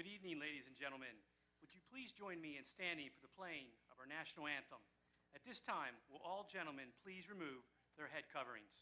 Good evening, ladies and gentlemen. Would you please join me in standing for the playing of our national anthem? At this time, will all gentlemen please remove their head coverings?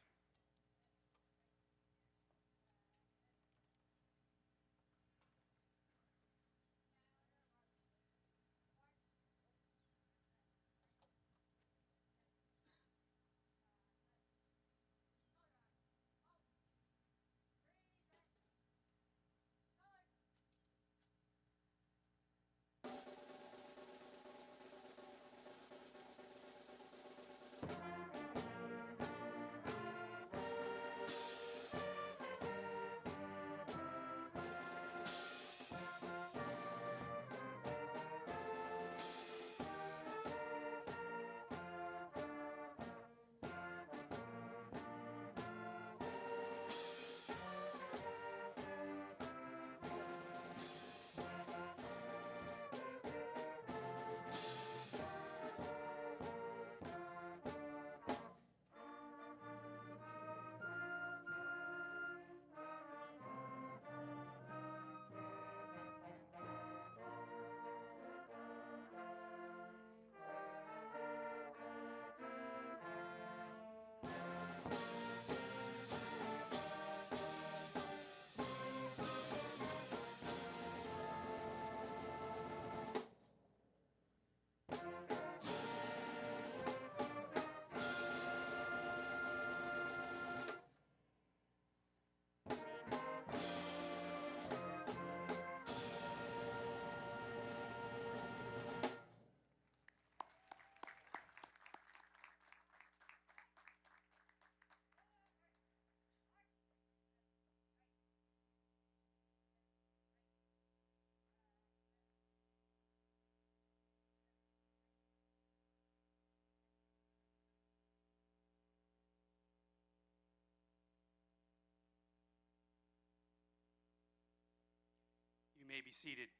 You may be seated.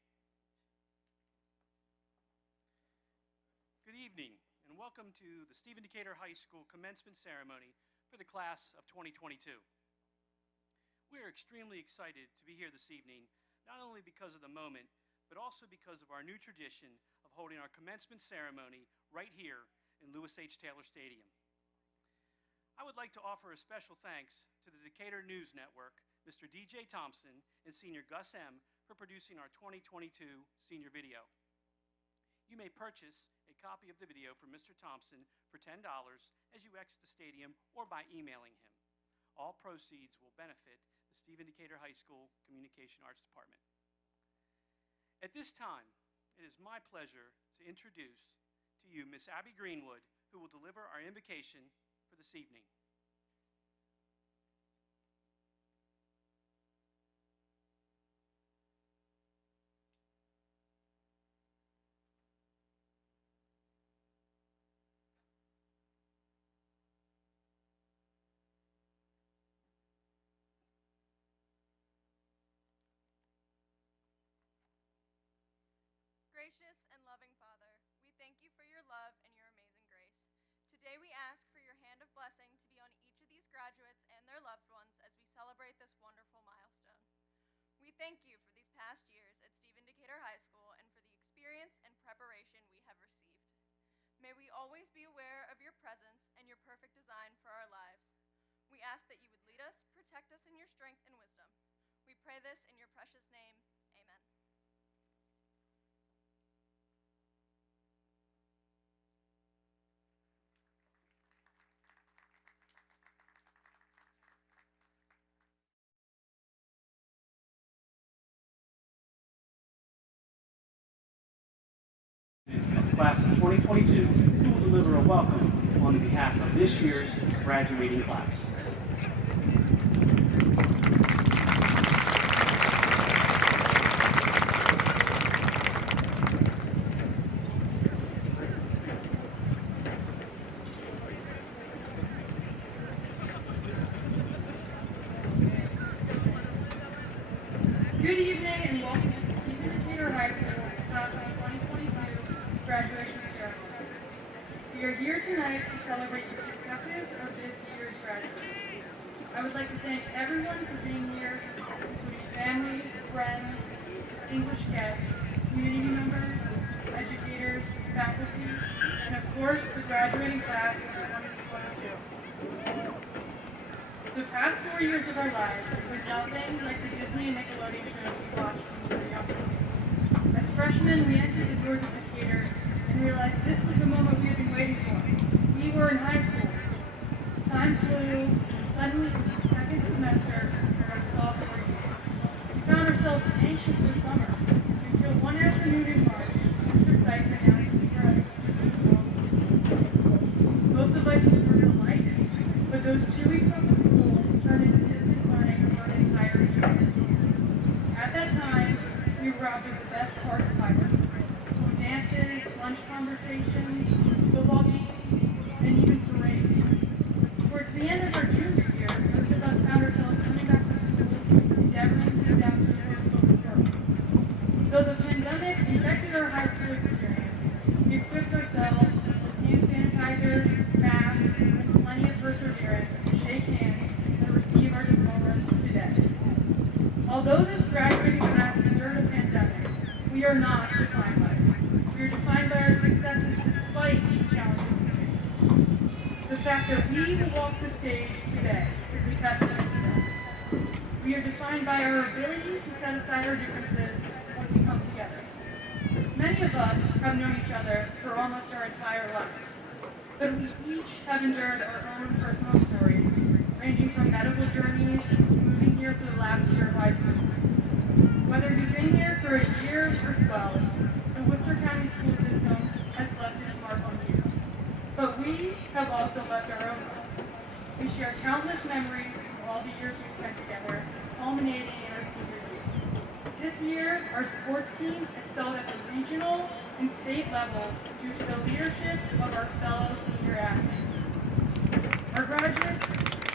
Good evening, and welcome to the Stephen Decatur High School commencement ceremony for the class of 2022. We are extremely excited to be here this evening, not only because of the moment, but also because of our new tradition of holding our commencement ceremony right here in Lewis H. Taylor Stadium. I would like to offer a special thanks to the Decatur News Network, Mr. DJ Thompson and Senior Gus M. for producing our 2022 senior video. You may purchase a copy of the video from Mr. Thompson for $10 as you exit the stadium or by emailing him. All proceeds will benefit the Stephen Decatur High School Communication Arts Department. At this time, it is my pleasure to introduce to you Miss Abby Greenwood, who will deliver our invocation for this evening. Gracious and loving Father, we thank you for your love and your amazing grace. Today we ask for your hand of blessing to be on each of these graduates and their loved ones as we celebrate this wonderful milestone. We thank you for these past years at Stephen Decatur High School and for the experience and preparation we have received. May we always be aware of your presence and your perfect design for our lives. We ask that you would lead us, protect us in your strength and wisdom. We pray this in your precious name. Amen. Class of 2022, who will deliver a welcome on behalf of this year's graduating class. Good evening and welcome to Stephen Decatur High School Class of 2022 graduation ceremony. We are here tonight to celebrate the successes of this year's graduates. I would like to thank everyone for being here, including family, friends, distinguished guests, community members, educators, faculty, and of course, the graduating class of 2022. The past 4 years of our lives was nothing like the Disney and Nickelodeon shows we watched when we were younger. As freshmen, we entered the doors of Decatur and realized this was the moment we had been waiting for. We were in high school. Time flew, and suddenly it was the second semester of our sophomore year. We found ourselves anxious for summer, until one afternoon in March, Mr. Sykes announced we were at most of us were delighted, but those 2 weeks off of school turned into distance learning for an entire year. At that time, we were robbed of the best parts of high school: school dances, lunch conversations, football games, and even parades. Towards the end of our junior year, most of us found ourselves coming back to school, endeavoring to adapt to the post-COVID world. Though the pandemic infected our high school experience, we equipped ourselves with hand sanitizer, masks, and plenty of perseverance to shake hands and receive our diplomas today. Although this graduating class endured a pandemic, we are not defined by it. We are defined by our successes despite the challenges we face. The fact that we will walk the stage today is a testament to that. We are defined by our ability to set aside our differences when we come together. Many of us have known each other for almost our entire lives, but we each have endured our own personal stories, ranging from medical journeys to moving here for the last year of high school. Whether you've been here for a year or 12, the Worcester County school system has left its mark on you. But we have also left our own mark. We share countless memories from all the years we spent together, culminating in our senior year. This year, our sports teams excelled at the regional and state levels due to the leadership of our fellow senior athletes. Our graduates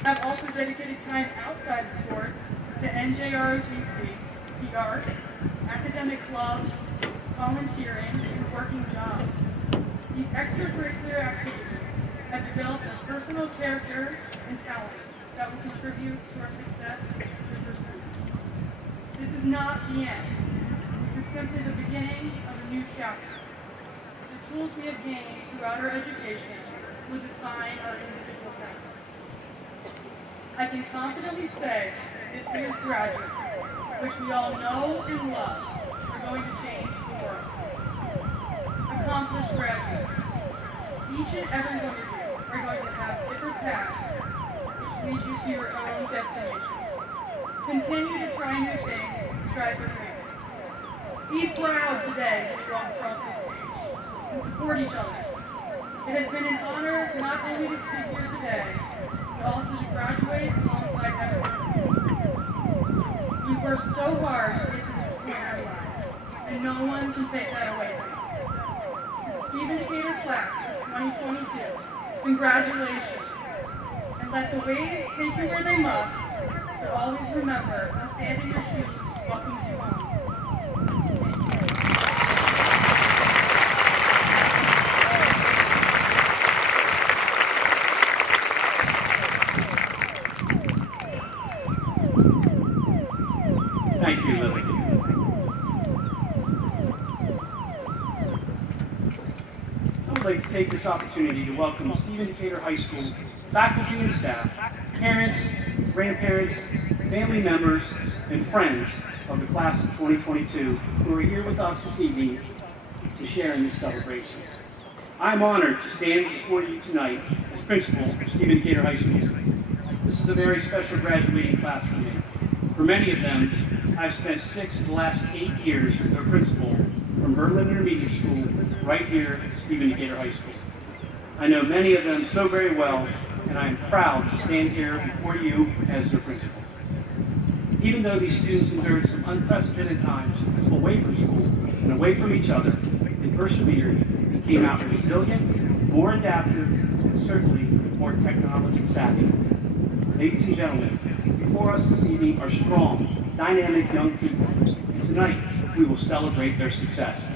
have also dedicated time outside of sports to NJROTC, the arts, academic clubs, volunteering, and working jobs. These extracurricular activities have developed a personal character and talents that will contribute to our success in future pursuits. This is not the end. This is simply the beginning of a new chapter. The tools we have gained throughout our education will define our individual talents. I can confidently say this year's graduates, which we all know and love, are going to change the world. Accomplished graduates, each and every one of you are going to have different paths which lead you to your own destination. Continue to try new things and strive for greatness. Be proud today as you walk across the stage and support each other. It has been an honor not only to speak here today, but also to graduate alongside everyone. We've worked so hard to get to this point in our lives, and no one can take that away from us. To the Stephen Decatur class of 2022, congratulations. And let the waves take you where they must, but always remember the sand in your shoes welcomes you home. Thank you, Lily. I would like to take this opportunity to welcome the Stephen Decatur High School faculty and staff, parents, grandparents, family members, and friends of the class of 2022 who are here with us this evening to share in this celebration. I'm honored to stand before you tonight as principal of Stephen Decatur High School. This is a very special graduating class for me. For many of them, I've spent 6 of the last 8 years as their principal from Berlin Intermediate School right here at Stephen Decatur High School. I know many of them so very well, and I am proud to stand here before you as their principal. Even though these students endured some unprecedented times away from school and away from each other, they persevered and came out resilient, more adaptive, and certainly more technology savvy. Ladies and gentlemen, before us this evening are strong, dynamic young people, and tonight we will celebrate their success.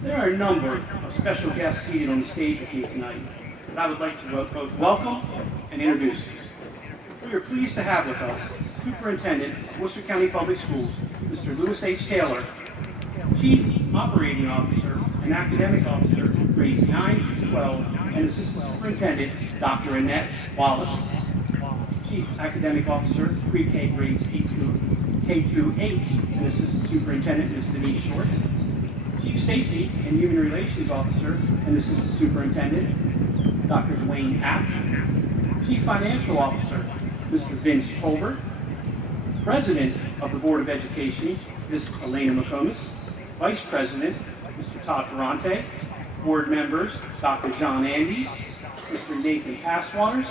There are a number of special guests seated on the stage with me tonight that I would like to both welcome and introduce. We are pleased to have with us Superintendent of Worcester County Public Schools, Mr. Lewis H. Taylor, Chief Operating Officer and Academic Officer, grades 9 through 12, and Assistant Superintendent, Dr. Annette Wallace, Chief Academic Officer, Pre-K grades K through 8, and Assistant Superintendent, Ms. Denise Shorts, Chief Safety and Human Relations Officer and Assistant Superintendent, Dr. Dwayne Apt, Chief Financial Officer, Mr. Vince Tolbert, President of the Board of Education, Ms. Elena McComas, Vice President, Mr. Todd Ferrante, Board members, Dr. John Andes, Mr. Nathan Passwaters,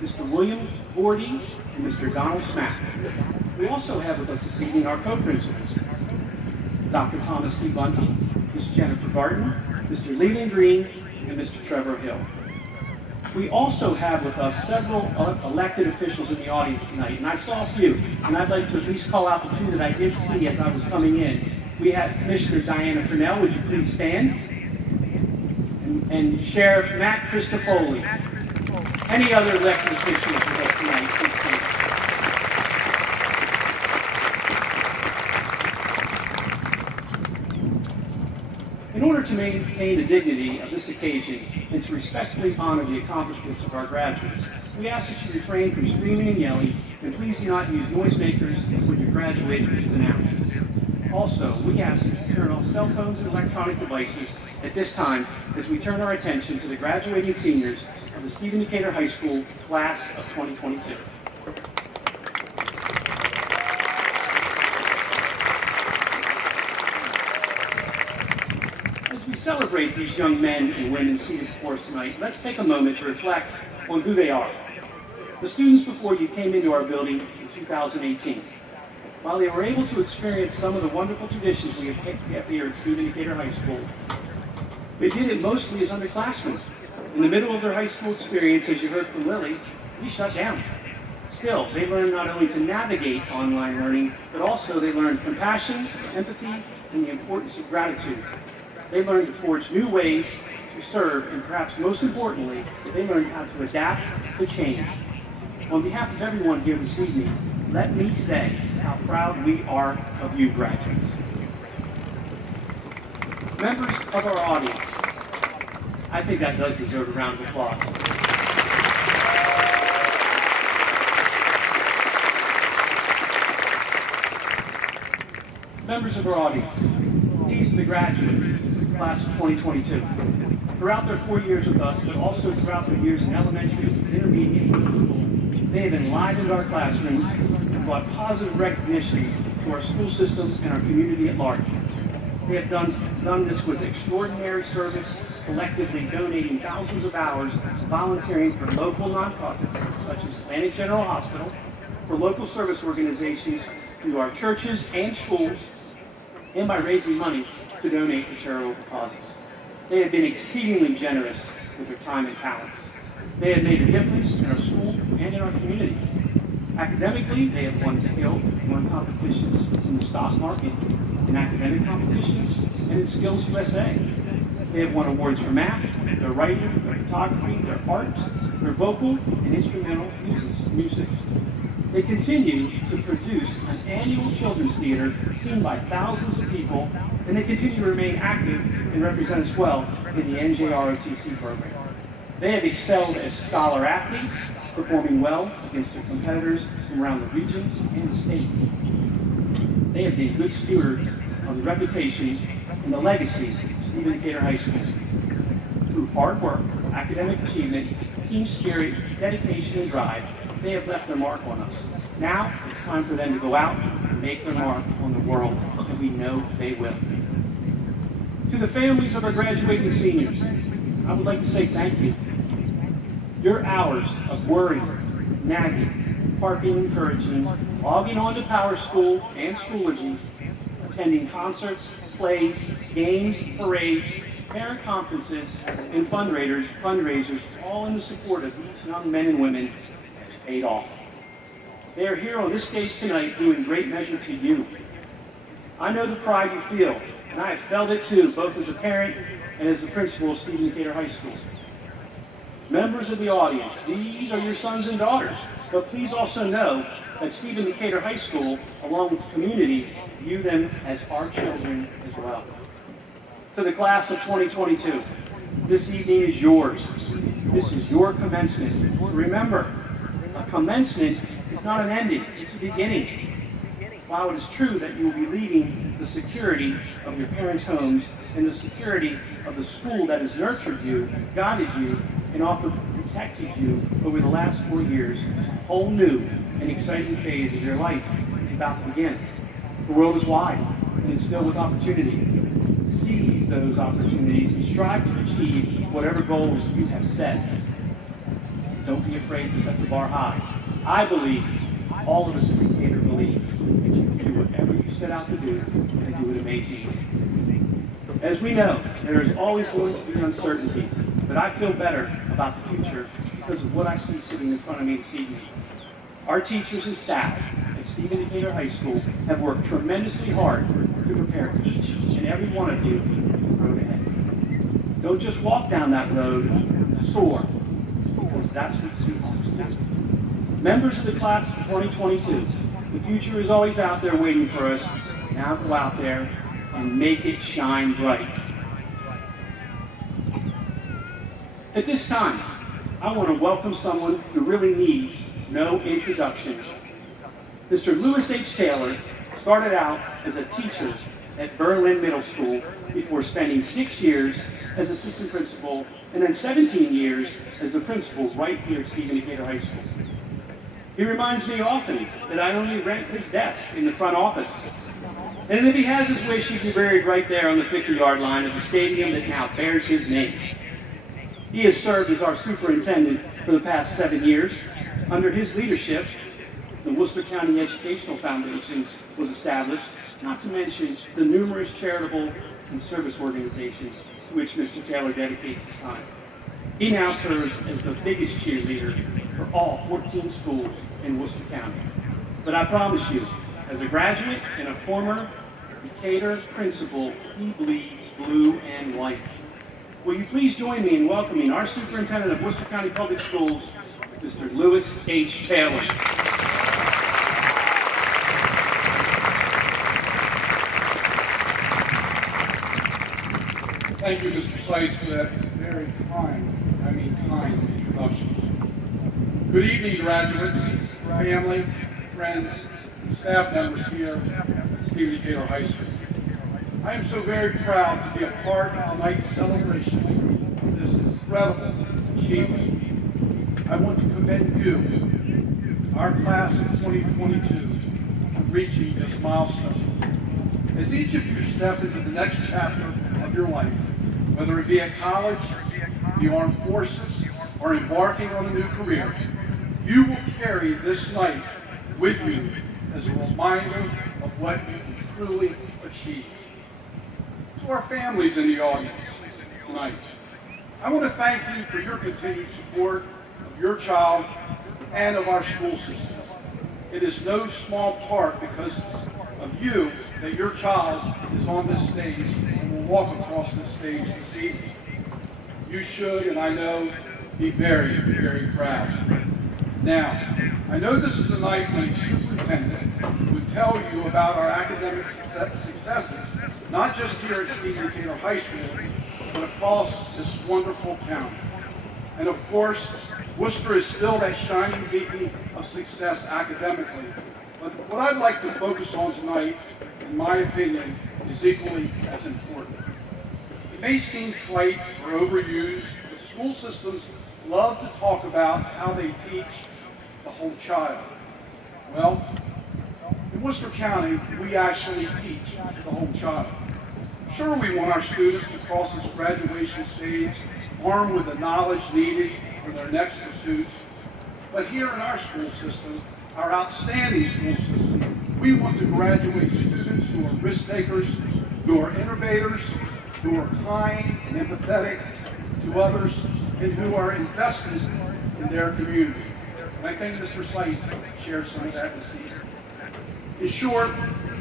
Mr. William Gordy, and Mr. Donald Smack. We also have with us this evening our co-principals, Dr. Thomas C. Bunty, Ms. Jennifer Barton, Mr. Leland Green, and Mr. Trevor Hill. We also have with us several elected officials in the audience tonight, and I saw a few, and I'd like to at least call out the two that I did see as I was coming in. We have Commissioner Diana Purnell, would you please stand? And Sheriff Matt Christofoli. Any other elected officials with us tonight, please stand. In order to maintain the dignity of this occasion and to respectfully honor the accomplishments of our graduates, we ask that you refrain from screaming and yelling, and please do not use noisemakers when your graduation is announced. Also, we ask that you turn off cell phones and electronic devices at this time as we turn our attention to the graduating seniors of the Stephen Decatur High School class of 2022. As we celebrate these young men and women seated before us tonight, let's take a moment to reflect on who they are. The students before you came into our building in 2018. While they were able to experience some of the wonderful traditions we have here at Stephen Decatur High School, they did it mostly as underclassmen. In the middle of their high school experience, as you heard from Lily, we shut down. Still, they learned not only to navigate online learning, but also they learned compassion, empathy, and the importance of gratitude. They learned to forge new ways to serve, and perhaps most importantly, they learned how to adapt to change. On behalf of everyone here this evening, let me say how proud we are of you graduates. Members of our audience, I think that does deserve a round of applause. Members of our audience, these are the graduates, class of 2022. Throughout their 4 years with us, but also throughout their years in elementary, intermediate, and middle school, they have enlivened our classrooms and brought positive recognition to our school system and our community at large. They have done this with extraordinary service, collectively donating thousands of hours, volunteering for local nonprofits such as Atlantic General Hospital, for local service organizations through our churches and schools, and by raising money to donate to charitable causes. They have been exceedingly generous with their time and talents. They have made a difference in our school and in our community. Academically, they have won competitions in the stock market, in academic competitions, and in Skills USA. They have won awards for math, their writing, their photography, their art, their vocal and instrumental music. They continue to produce an annual children's theater seen by thousands of people, and they continue to remain active and represent us well in the NJROTC program. They have excelled as scholar athletes, performing well against their competitors from around the region and the state. They have been good stewards of the reputation and the legacy of Stephen Decatur High School. Through hard work, academic achievement, team spirit, dedication, and drive, they have left their mark on us. Now, it's time for them to go out and make their mark on the world, and we know they will. To the families of our graduating seniors, I would like to say thank you. Your hours of worrying, nagging, parking encouraging, logging on to Power School and Schoology, attending concerts, plays, games, parades, parent conferences, and fundraisers, all in the support of these young men and women, has paid off. They are here on this stage tonight due in great measure to you. I know the pride you feel, and I have felt it too, both as a parent and as the principal of Stephen Decatur High School. Members of the audience, these are your sons and daughters, but please also know that Stephen Decatur High School, along with the community, view them as our children as well. To the class of 2022, this evening is yours. This is your commencement. So remember, a commencement is not an ending, it's a beginning. While it is true that you will be leaving the security of your parents' homes and the security of the school that has nurtured you, guided you, and often protected you over the last 4 years, a whole new and exciting phase of your life is about to begin. The world is wide and is filled with opportunity. Seize those opportunities and strive to achieve whatever goals you have set. Don't be afraid to set the bar high. I believe, all of us at Decatur believe, that you can do whatever you set out to do and do it amazingly. As we know, there is always going to be uncertainty, but I feel better about the future because of what I see sitting in front of me this evening. Our teachers and staff at Stephen Decatur High School have worked tremendously hard to prepare each and every one of you for the road ahead. Don't just walk down that road, soar, because that's what Seahawks do. Members of the class of 2022, the future is always out there waiting for us. Now go out there and make it shine bright. At this time, I want to welcome someone who really needs no introduction. Mr. Lewis H. Taylor started out as a teacher at Berlin Middle School before spending 6 years as assistant principal and then 17 years as the principal right here at Stephen Decatur High School. He reminds me often that I only rent his desk in the front office. And if he has his wish, he'd be buried right there on the 50-yard line of the stadium that now bears his name. He has served as our superintendent for the past 7 years. Under his leadership, the Worcester County Educational Foundation was established, not to mention the numerous charitable and service organizations to which Mr. Taylor dedicates his time. He now serves as the biggest cheerleader for all 14 schools in Worcester County. But I promise you, as a graduate and a former Decatur principal, he bleeds blue and white. Will you please join me in welcoming our Superintendent of Worcester County Public Schools, Mr. Lewis H. Taylor. Thank you, Mr. Seitz, for that very kind introduction. Good evening, graduates, family, friends, and staff members here at Stephen Decatur High School. I am so very proud to be a part of tonight's celebration of this incredible achievement. I want to commend you, our class of 2022, for reaching this milestone. As each of you step into the next chapter of your life, whether it be at college, the armed forces, or embarking on a new career, you will carry this night with you as a reminder of what you can truly achieve. To our families in the audience tonight, I want to thank you for your continued support of your child and of our school system. It is no small part because of you that your child is on this stage and will walk across this stage this evening. You should, and I know, be very, very proud. Now, I know this is a night when a superintendent would tell you about our academic successes, not just here at Stephen Decatur High School, but across this wonderful county. And of course, Worcester is still that shining beacon of success academically. But what I'd like to focus on tonight, in my opinion, is equally as important. It may seem trite or overused, but school systems love to talk about how they teach the whole child. Well, in Worcester County, we actually teach the whole child. Sure, we want our students to cross this graduation stage armed with the knowledge needed for their next pursuits. But here in our school system, our outstanding school system, we want to graduate students who are risk takers, who are innovators, who are kind and empathetic to others, and who are invested in their community. And I think Mr. Seitz shared some of that this evening. In short,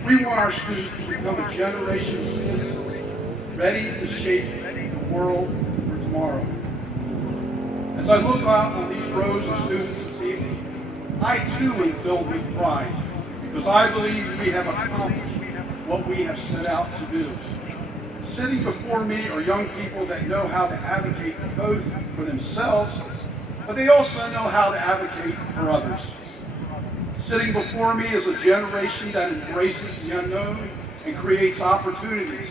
we want our students to become a generation of citizens ready to shape the world for tomorrow. As I look out on these rows of students this evening, I too am filled with pride because I believe we have accomplished what we have set out to do. Sitting before me are young people that know how to advocate both for themselves, but they also know how to advocate for others. Sitting before me is a generation that embraces the unknown and creates opportunities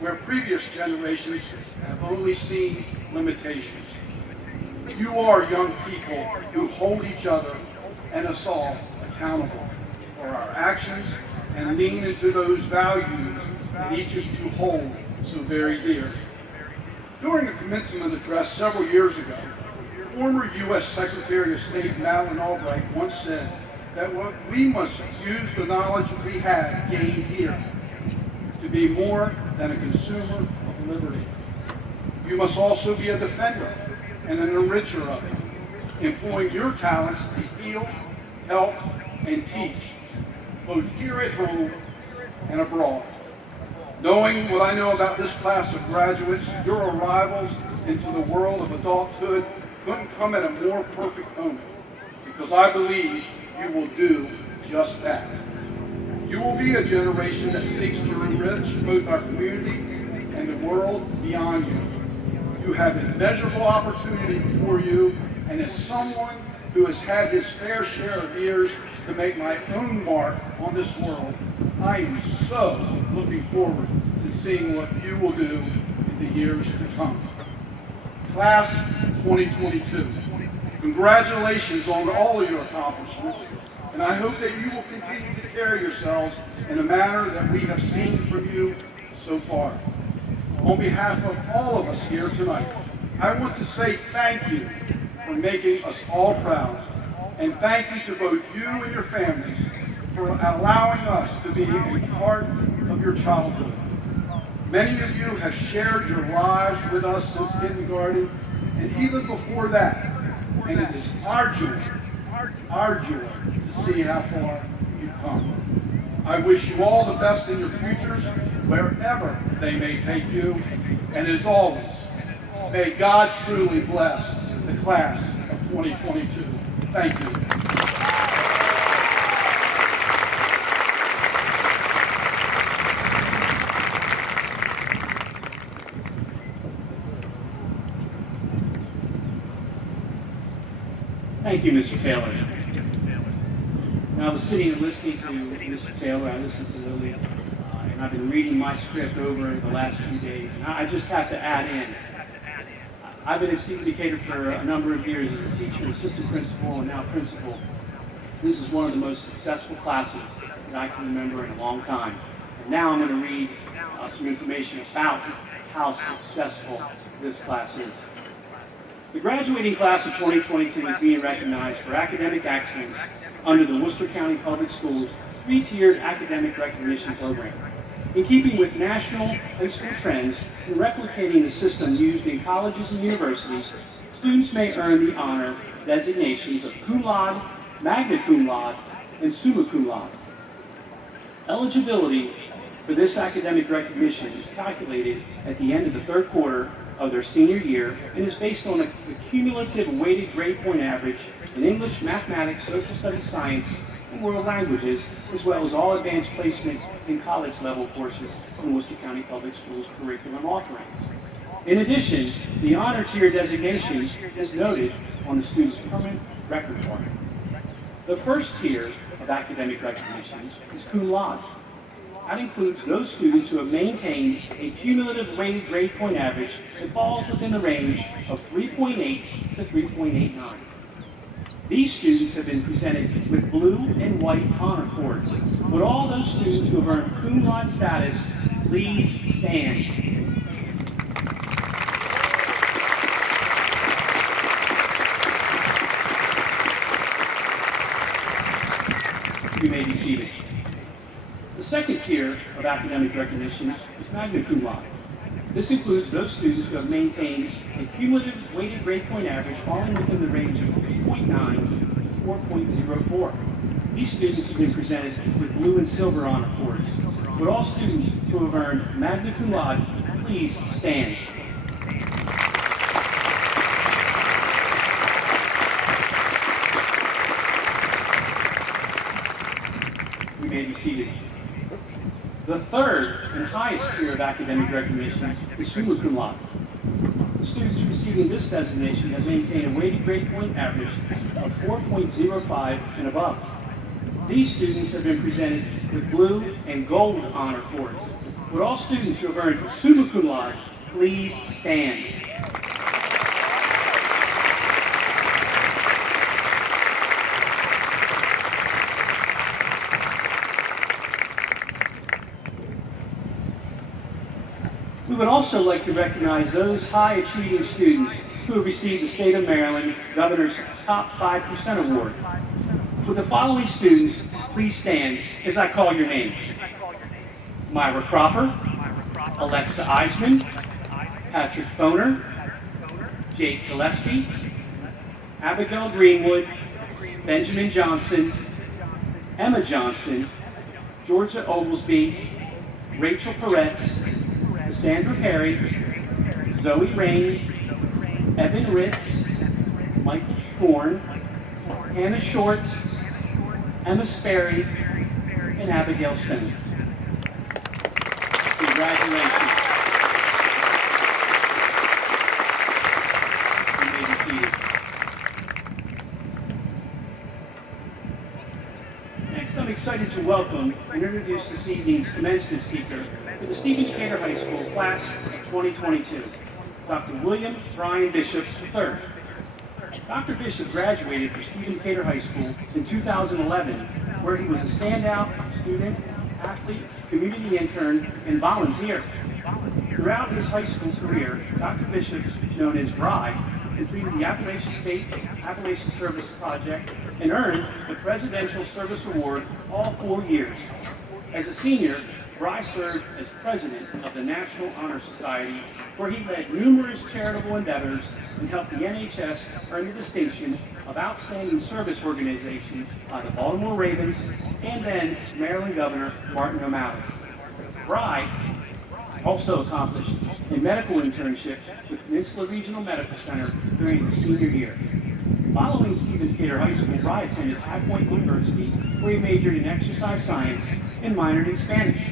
where previous generations have only seen limitations. You are young people who hold each other and us all accountable for our actions and lean into those values that each of you hold so very dear. During a commencement address several years ago, former U.S. Secretary of State Madeleine Albright once said that we must use the knowledge we have gained here to be more than a consumer of liberty. You must also be a defender and an enricher of it, employing your talents to heal, help, and teach, both here at home and abroad. Knowing what I know about this class of graduates, your arrivals into the world of adulthood couldn't come at a more perfect moment, because I believe you will do just that. You will be a generation that seeks to enrich both our community and the world beyond you. You have immeasurable opportunity before you, and as someone who has had his fair share of years to make my own mark on this world, I am so looking forward to seeing what you will do in the years to come. Class 2022, congratulations on all of your accomplishments, and I hope that you will continue to carry yourselves in a manner that we have seen from you so far. On behalf of all of us here tonight, I want to say thank you for making us all proud, and thank you to both you and your families for allowing us to be a part of your childhood. Many of you have shared your lives with us since kindergarten, and even before that, and it is our joy to see how far you've come. I wish you all the best in your futures, wherever they may take you, and as always, may God truly bless the class of 2022. Thank you. Thank you, Mr. Taylor. Now, I was sitting and listening to Mr. Taylor. I listened to Lily, and I've been reading my script over the last few days. And I just have to add in, I've been at Stephen Decatur for a number of years as a teacher, assistant principal, and now principal. This is one of the most successful classes that I can remember in a long time. And now I'm going to read some information about how successful this class is. The graduating class of 2022 is being recognized for academic excellence under the Worcester County Public Schools three-tiered academic recognition program. In keeping with national high school trends and replicating the system used in colleges and universities, students may earn the honor designations of Cum Laude, Magna Cum Laude, and Summa Cum Laude. Eligibility for this academic recognition is calculated at the end of the third quarter of their senior year and is based on a cumulative weighted grade point average in English, mathematics, social studies, science, and world languages, as well as all advanced placement in college level courses in Worcester County Public Schools curriculum offerings. In addition, the honor tier designation is noted on the student's permanent record card. The first tier of academic recognition is Cum Laude. That includes those students who have maintained a cumulative weighted grade point average that falls within the range of 3.8 to 3.89. These students have been presented with blue and white honor cords. Would all those students who have earned Cum Laude status please stand? You may be seated. The second tier of academic recognition is Magna Cum Laude. This includes those students who have maintained a cumulative weighted grade point average falling within the range of 3.9 to 4.04. These students have been presented with blue and silver honor cords. Would all students who have earned Magna Cum Laude please stand? seated. The third and highest tier of academic recognition is Summa Cum Laude. The students receiving this designation have maintained a weighted grade point average of 4.05 and above. These students have been presented with blue and gold honor cords. Would all students who have earned Summa Cum Laude please stand? We would also like to recognize those high-achieving students who have received the State of Maryland Governor's Top 5% Award. Would the following students please stand as I call your name? Myra Cropper, Alexa Eisman, Patrick Foner, Jake Gillespie, Abigail Greenwood, Benjamin Johnson, Emma Johnson, Georgia Oglesby, Rachel Peretz, Sandra Perry, Zoe Rain, Evan Ritz, Michael Schorn, Hannah Short, Emma Sperry, and Abigail Stone. Congratulations. You may be seated. Next, I'm excited to welcome and introduce this evening's commencement speaker for the Stephen Decatur High School class of 2022, Dr. William Brian Bishop III. Dr. Bishop graduated from Stephen Decatur High School in 2011, where he was a standout student, athlete, community intern, and volunteer. Throughout his high school career, Dr. Bishop, known as Bry, completed the Appalachian State Appalachian Service Project and earned the Presidential Service Award all 4 years. As a senior, Bry served as president of the National Honor Society, where he led numerous charitable endeavors and helped the NHS earn the distinction of Outstanding Service Organization by the Baltimore Ravens and then Maryland Governor Martin O'Malley. Bry also accomplished a medical internship with Peninsula Regional Medical Center during his senior year. Following Stephen Decatur High School, Bry attended High Point University, where he majored in exercise science and minored in Spanish.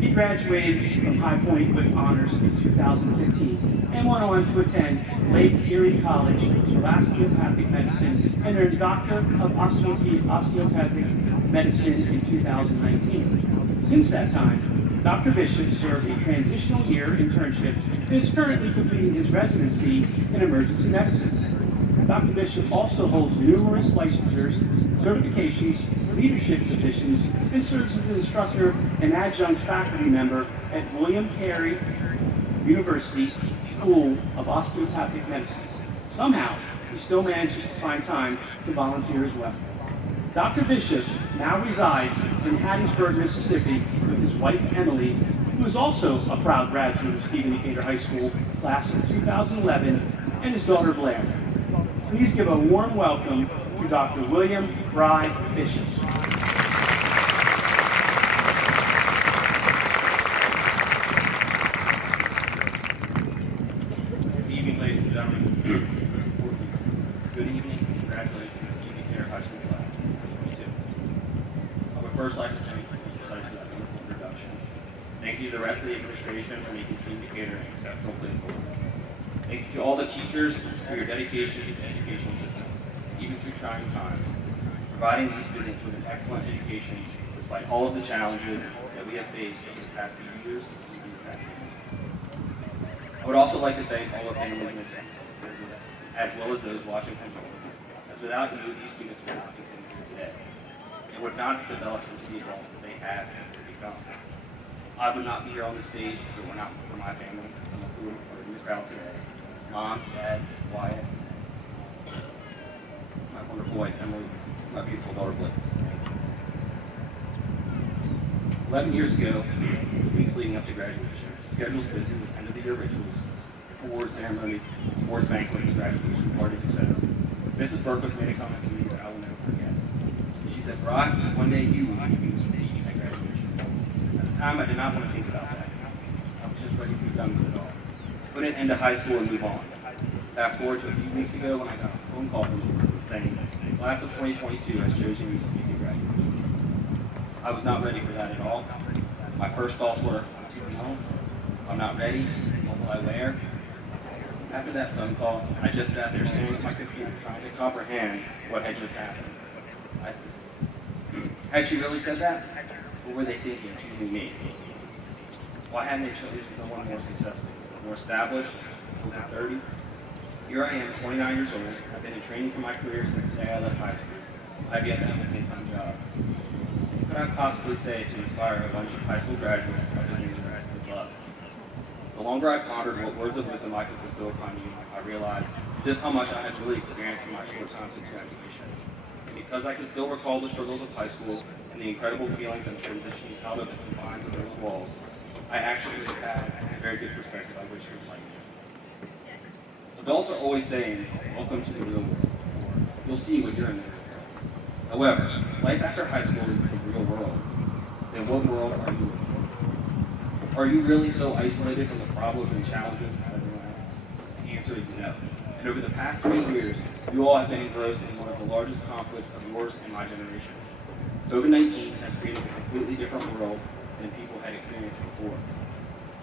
He graduated from High Point with honors in 2015 and went on to attend Lake Erie College of Osteopathic Medicine and earned Doctor of Osteopathic Medicine in 2019. Since that time, Dr. Bishop served a transitional year internship and is currently completing his residency in emergency medicine. Dr. Bishop also holds numerous licensures, certifications, leadership positions, and serves as an instructor and adjunct faculty member at William Carey University School of Osteopathic Medicine. Somehow, he still manages to find time to volunteer as well. Dr. Bishop now resides in Hattiesburg, Mississippi with his wife Emily, who is also a proud graduate of Stephen Decatur High School, class of 2011, and his daughter Blair. Please give a warm welcome to Dr. William Bry Bishop. Good evening, ladies and gentlemen. Good evening and congratulations to Stephen Decatur High School class of 2022. I would first like to thank the teacher site for that beautiful introduction. Thank you to the rest of the administration for making Stephen Decatur an exceptional place to work. Thank you to all the teachers for your dedication to the educational system, even through trying times, providing these students with an excellent education despite all of the challenges that we have faced over the past few years and the past few months. I would also like to thank all the families in attendance, as well as those watching from home, as without you, these students would not be sitting here today, and would not have developed into the adults that they have become. I would not be here on the stage if it were not for my family, some of whom are in the crowd today. Mom, Dad, Wyatt, my wonderful wife, Emily, my beautiful daughter, Blake. 11 years ago, weeks leading up to graduation, schedules busy with end-of-the-year rituals, award ceremonies, sports banquets, graduation parties, etc. Mrs. Berkowitz made a comment to me that I will never forget. She said, "Brock, one day you will be the speech at graduation." At the time, I did not want to think about that. I was just ready to be done with it all. Put it into high school and move on. Fast forward to a few weeks ago when I got a phone call from Mrs. Berkowitz saying, "The class of 2022 has chosen you to speak at graduation." I was not ready for that at all. My first thoughts were, I'm too young, I'm not ready, what will I wear? After that phone call, I just sat there staring at my computer trying to comprehend what had just happened. I said, had she really said that? What were they thinking of choosing me? Why hadn't they chosen someone more successful, more established, over 30? Here I am, 29 years old. I've been in training for my career since the day I left high school. I've yet to have a full-time job. What could I possibly say to inspire a bunch of high school graduates of the with love? The longer I pondered what words of wisdom I could bestow upon you, I realized just how much I had really experienced in my short time since graduation. And because I can still recall the struggles of high school and the incredible feelings of transitioning out of the confines of those walls, I actually had a very good perspective I wish to enlighten you. Adults are always saying, welcome to the real world. You'll see when you're in the real world. However, life after high school is the real world. Then what world are you in? Are you really so isolated from the problems and challenges of everyone else? The answer is no. And over the past 3 years, you all have been engrossed in one of the largest conflicts of yours and my generation. COVID-19 has created a completely different world than people had experienced before.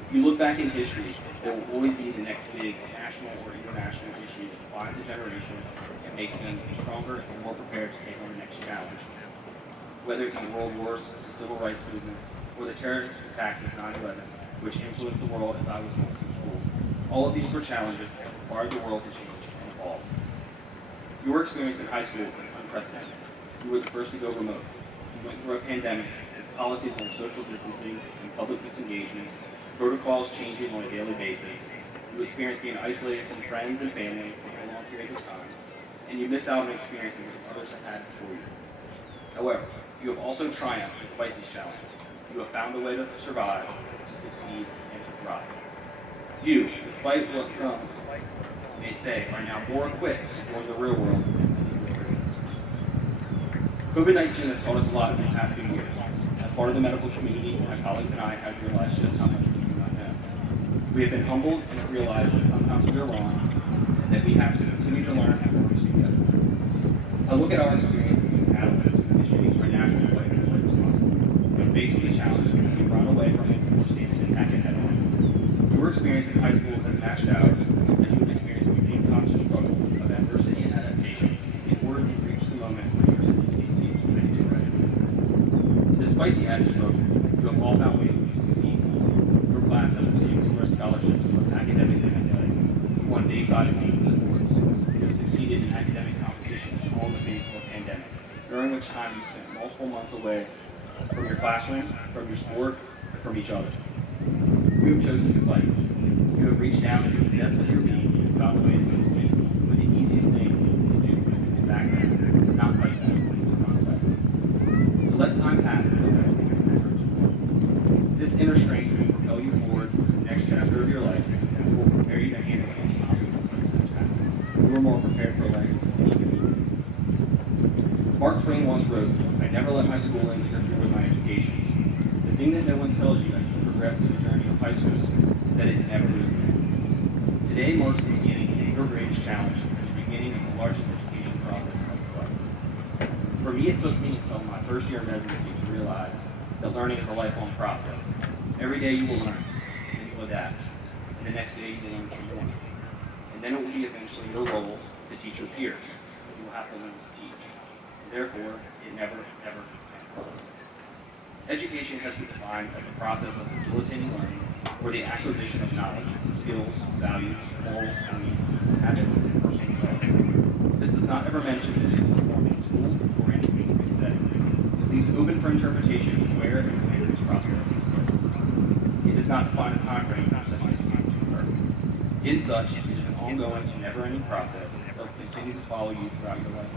If you look back in history, there will always be the next big national or international issue that defines a generation and makes them stronger and more prepared to take on the next challenge. Whether it be world wars, the civil rights movement, or the terrorist attacks of 9/11, which influenced the world as I was going through school. All of these were challenges that required the world to change and evolve. Your experience in high school is unprecedented. You were the first to go remote. You went through a pandemic with policies on social distancing and public disengagement, protocols changing on a daily basis. You experienced being isolated from friends and family for long periods of time, and you missed out on experiences that others have had before you. However, you have also triumphed despite these challenges. You have found a way to survive, to succeed, and to thrive. You, despite what some may say, are now more equipped to join the real world than your predecessors. COVID-19 has taught us a lot in the past few years. As part of the medical community, my colleagues and I have realized just how much we do not know. We have been humbled and have realized that sometimes we are wrong, and that we have to continue to learn and work together. I look at our experiences as catalysts to initiate our national flight and flight response. When faced with a challenge, we run away from it or stand and attack it head on. Your experience in high school has matched ours, as you have experienced the same conscious struggle of adversity and adaptation in order to reach the moment where your CDC is ready to graduate. Despite the added struggle, you have all found ways to succeed. Your class has received numerous scholarships of academic and athletic. You won day-side and evening sports. You have succeeded in academic competitions all in the face of a pandemic, during which time you spent multiple months away from your classroom, from your sport, and from each other. You have chosen to fight. You have reached down into the depths of your being and found a way to succeed, when the easiest thing to do is to back down, to not fight back, to not fight. To let time pass and let everything return to normal. This inner strength will propel you forward to the next chapter of your life and will prepare you to handle any obstacles that happen. You are more prepared for life than you can be. Mark Twain once wrote, "I never let my schooling interfere with my education." The thing that no one tells you as you progress through the journey of high school is that it never really ends. Today marks the beginning of your greatest challenge and the beginning of the largest education process of your life. For me, it took me until my first year of residency to realize that learning is a lifelong process. Every day you will learn, and you will adapt, and the next day you will learn some more. And then it will be eventually your role to teach your peers, but you will have to learn to teach. Therefore, it never, ever ends. Education has been defined as the process of facilitating learning or the acquisition of knowledge, skills, values, morals, habits, and personal development. This does not ever mention that it is performed in school or in a specific setting. It leaves open for interpretation where and when this process takes place. It does not define a time frame for such education to occur. In such, it is an ongoing and never-ending process that will continue to follow you throughout your life.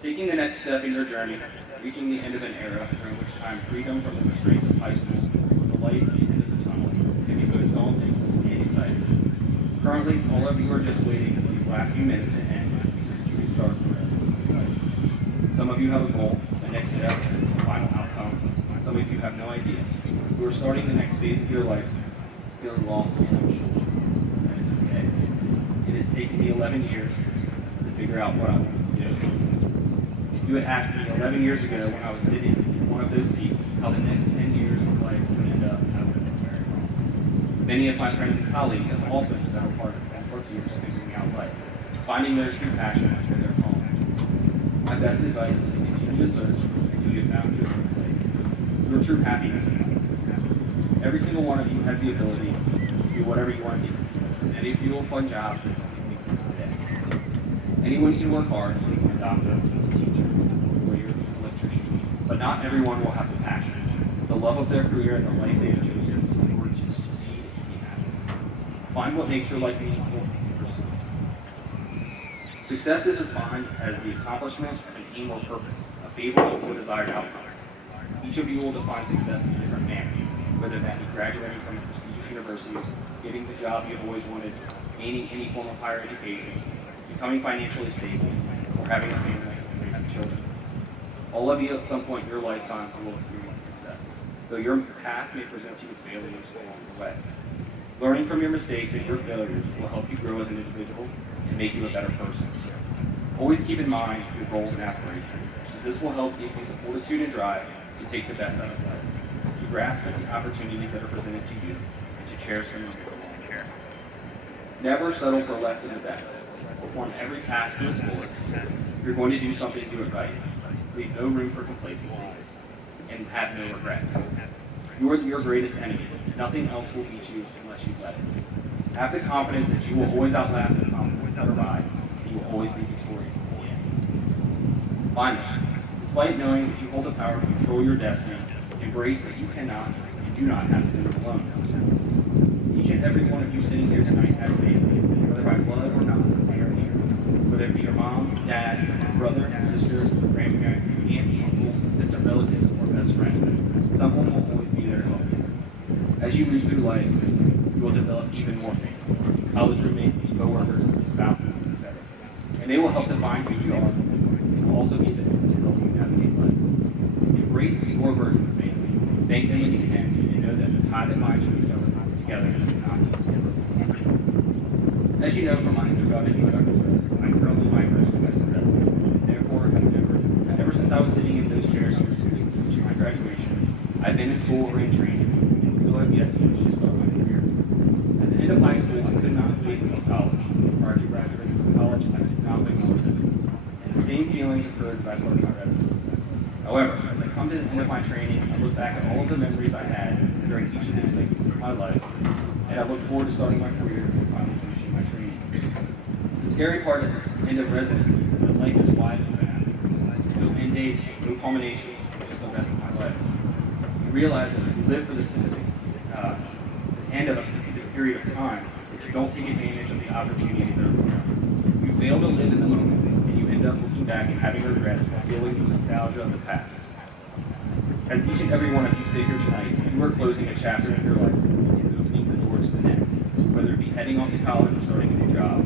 Taking the next step in your journey, reaching the end of an era during which time freedom from the restraints of high school was the light at the end of the tunnel can be both daunting and exciting. Currently, all of you are just waiting for these last few minutes to end so that you can start the rest of your life. Some of you have a goal, the next step, a final outcome. Some of you have no idea. You are starting the next phase of your life feeling lost and unsure. That is okay. It has taken me 11 years to figure out what I want to do. It you had asked me 11 years ago when I was sitting in one of those seats how the next 10 years of life would end up, I would have been very wrong. Many of my friends and colleagues have also been a part of 10 plus years figuring out life, finding their true passion for their calling. My best advice is to continue to search until you have found your true place, your true happiness in life. Every single one of you has the ability to do whatever you want to do. Many of you will find jobs that don't even exist today. Anyone can work hard, become a doctor, a teacher, a lawyer, an electrician, but not everyone will have the passion, the love of their career, and the life they have chosen in order to succeed and be happy. Find what makes your life meaningful and pursue it. Success is defined as the accomplishment of an aim or purpose, a favorable or desired outcome. Each of you will define success in a different manner, whether that be graduating from a prestigious university, getting the job you've always wanted, gaining any form of higher education, becoming financially stable, or having a family and raising children. All of you at some point in your lifetime will experience success, though your path may present you with failures along the way. Learning from your mistakes and your failures will help you grow as an individual and make you a better person. Always keep in mind your goals and aspirations, as this will help give you the fortitude and drive to take the best out of life, to grasp at the opportunities that are presented to you, and to cherish them with long care. Never settle for less than the best. Perform every task to its fullest. If you're going to do something, do it right. Leave no room for complacency, and have no regrets. You are your greatest enemy. Nothing else will beat you unless you let it. Have the confidence that you will always outlast the conflicts that arise, and you will always be victorious in the end. Finally, despite knowing that you hold the power to control your destiny, embrace that you cannot and do not have to do it alone. Each and every one of you sitting here tonight has family, whether by blood or not, they are here. Whether it be your mom, dad, brother, sister, grandparent, aunts, uncles, distant relative, or best friend. Someone will always be there to help you. As you move through life, you will develop even more family, college roommates, co-workers, spouses, etc. And they will help define who you are, and will also be there to help you navigate life. Embrace your version of family. Thank them when you can, and know that the tie that binds you together is not easy. As you know from my introduction to Dr. Service, I'm currently my first semester residence. Therefore, ever since I was sitting in those chairs in the students reaching my graduation, I've been in school or in training, and still have yet to finish to start my career. At the end of high school, I could not wait until college. Prior to graduating from college, I could not wait to start visiting. And the same feelings occurred as I started my residency. However, as I come to the end of my training, I look back at all of the memories I had during each of these segments of my life, and I look forward to starting my career and finally finishing my training. The scary part at the end of residency is that life is wide open. No end date, no culmination, just the rest of my life. You realize that if you live for the specific end of a specific period of time, that you don't take advantage of the opportunities that are around. You fail to live in the moment, and you end up looking back and having regrets while feeling the nostalgia of the past. As each and every one of you sit here tonight, you are closing a chapter in your life and opening the door to the next, whether it be heading off to college or starting a new job.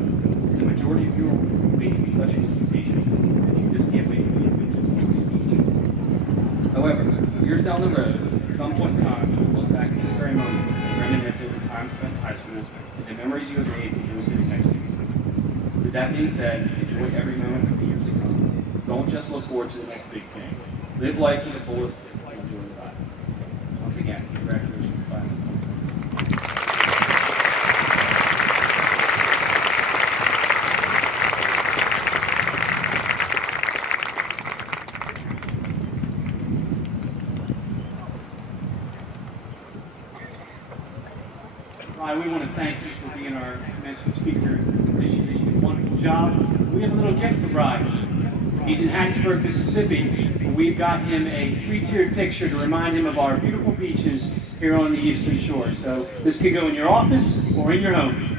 The majority of you are waiting with such anticipation that you just can't wait for me to finish this whole speech. However, years down the road, at some point in time, you will look back at this very moment and reminisce over the time spent in high school and the memories you have made with those sitting next to you. With that being said, enjoy every moment of the years to come. Don't just look forward to the next big thing. Live life to the fullest and enjoy the ride. Once again, congratulations, class of 2022. We want to thank you for being our commencement speaker. Appreciate you did a wonderful job. We have a little gift for Brian. He's in Hattiesburg, Mississippi. We've got him a 3-tiered picture to remind him of our beautiful beaches here on the Eastern Shore. So this could go in your office or in your home.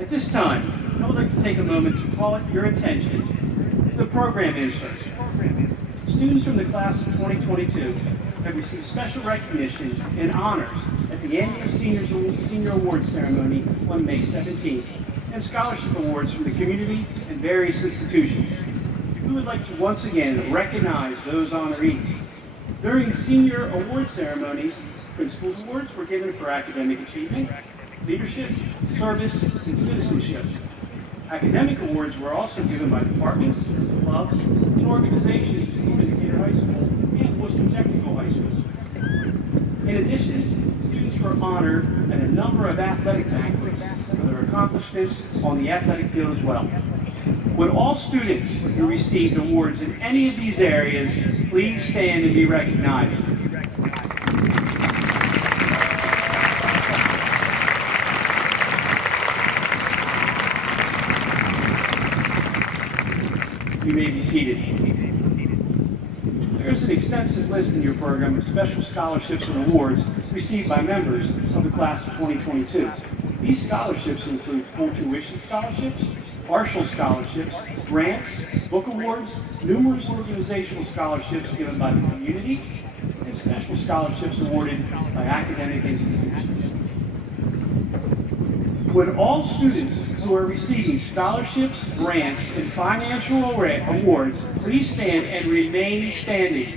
At this time, I would like to take a moment to call your attention to the program insert. Students from the class of 2022 have received special recognition and honors at the annual Senior Awards Ceremony on May 17th, and scholarship awards from the community and various institutions. We would like to once again recognize those honorees. During senior award ceremonies, principals' awards were given for academic achievement, leadership, service, and citizenship. Academic awards were also given by departments, clubs, and organizations at Stephen Decatur High School and Worcester Technical High School. In addition, students were honored at a number of athletic banquets for their accomplishments on the athletic field as well. Would all students who received awards in any of these areas please stand and be recognized? You may be seated. There is an extensive list in your program of special scholarships and awards received by members of the class of 2022. These scholarships include full tuition scholarships, partial scholarships, grants, book awards, numerous organizational scholarships given by the community, and special scholarships awarded by academic institutions. Would all students who are receiving scholarships, grants, and financial awards please stand and remain standing?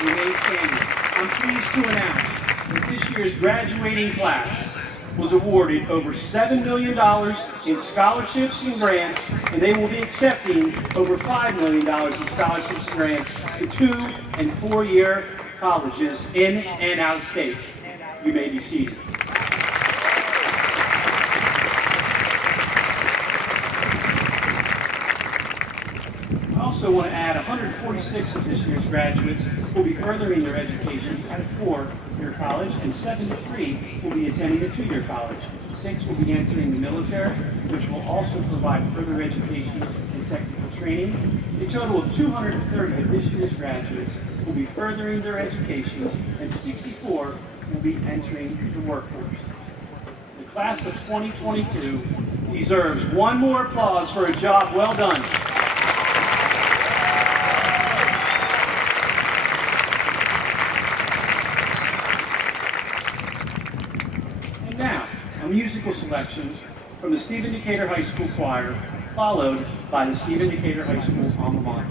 Remain standing. I'm pleased to announce that this year's graduating class was awarded over $7 million in scholarships and grants, and they will be accepting over $5 million in scholarships and grants to 2- and 4-year colleges in and out of state. You may be seated. I also want to add 146 of this year's graduates will be furthering their education at a 4-year college, and 73 will be attending a 2-year college. 6 will be entering the military, which will also provide further education and technical training. A total of 230 of this year's graduates will be furthering their education, and 64 will be entering the workforce. The class of 2022 deserves one more applause for a job well done. And now, a musical selection from the Stephen Decatur High School Choir, followed by the Stephen Decatur High School alma mater.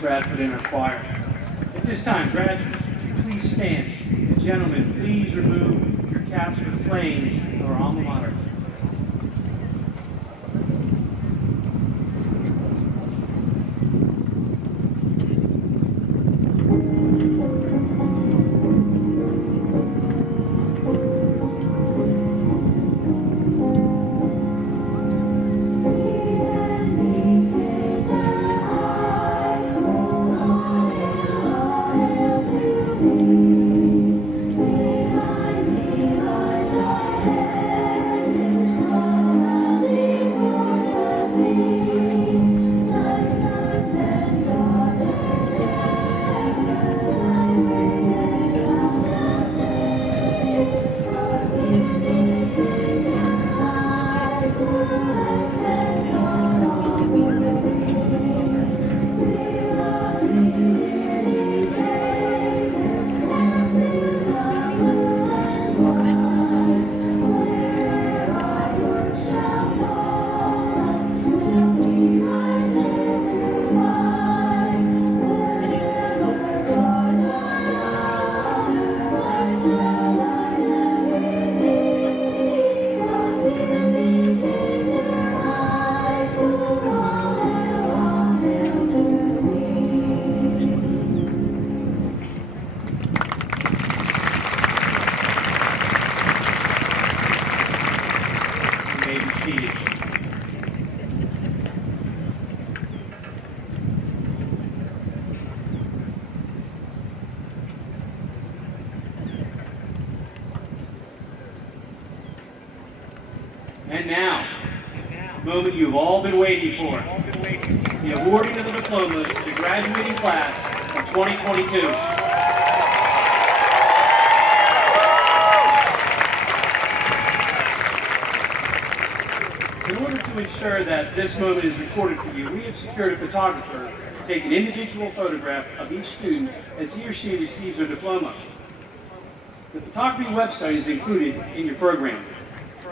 Bradford Inner Choir. At this time, graduates, would you please stand? And gentlemen, please remove your caps for the playing of our alma mater. And now, the moment you've all been waiting for, the awarding of the diplomas to the graduating class of 2022. In order to ensure that this moment is recorded for you, we have secured a photographer to take an individual photograph of each student as he or she receives their diploma. The photography website is included in your program.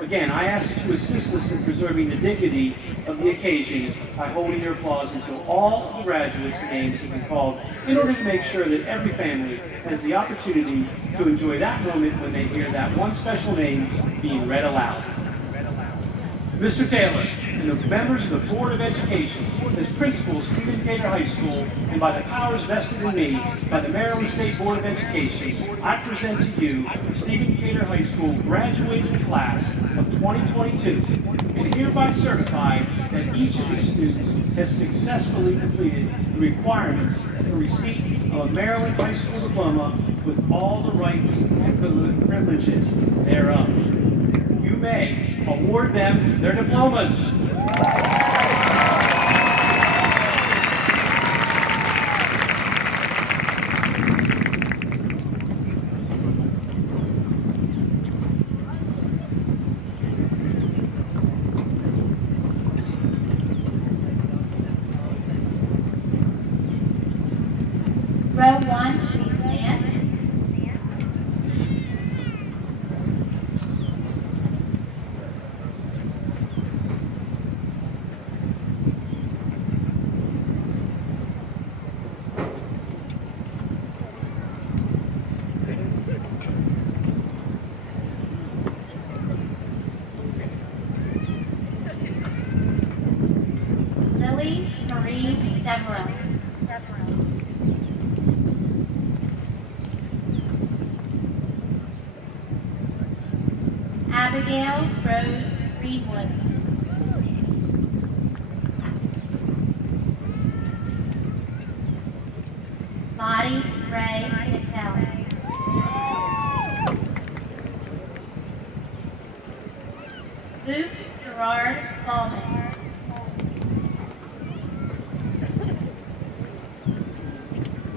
Again, I ask that you assist us in preserving the dignity of the occasion by holding your applause until all of the graduates' names have been called, in order to make sure that every family has the opportunity to enjoy that moment when they hear that one special name being read aloud. Mr. Taylor and the members of the Board of Education, as principal of Stephen Decatur High School, and by the powers vested in me by the Maryland State Board of Education, I present to you the Stephen Decatur High School graduating class of 2022, and hereby certify that each of these students has successfully completed the requirements for receipt of a Maryland High School diploma with all the rights and privileges thereof. You may award them their diplomas. Row 1, please stand. Lily Marie Devereaux. Abigail Rynell Rose Greenwood. Lottie Ray Nickel. Luke Gerard Ballman.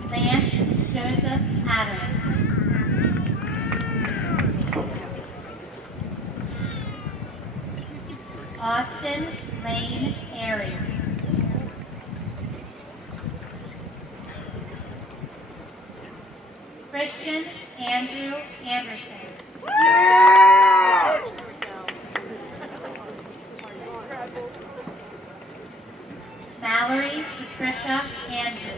Lance Joseph Adams. Austin Lane Airy. Christian Andrew Anderson. Mallory Patricia Andrews.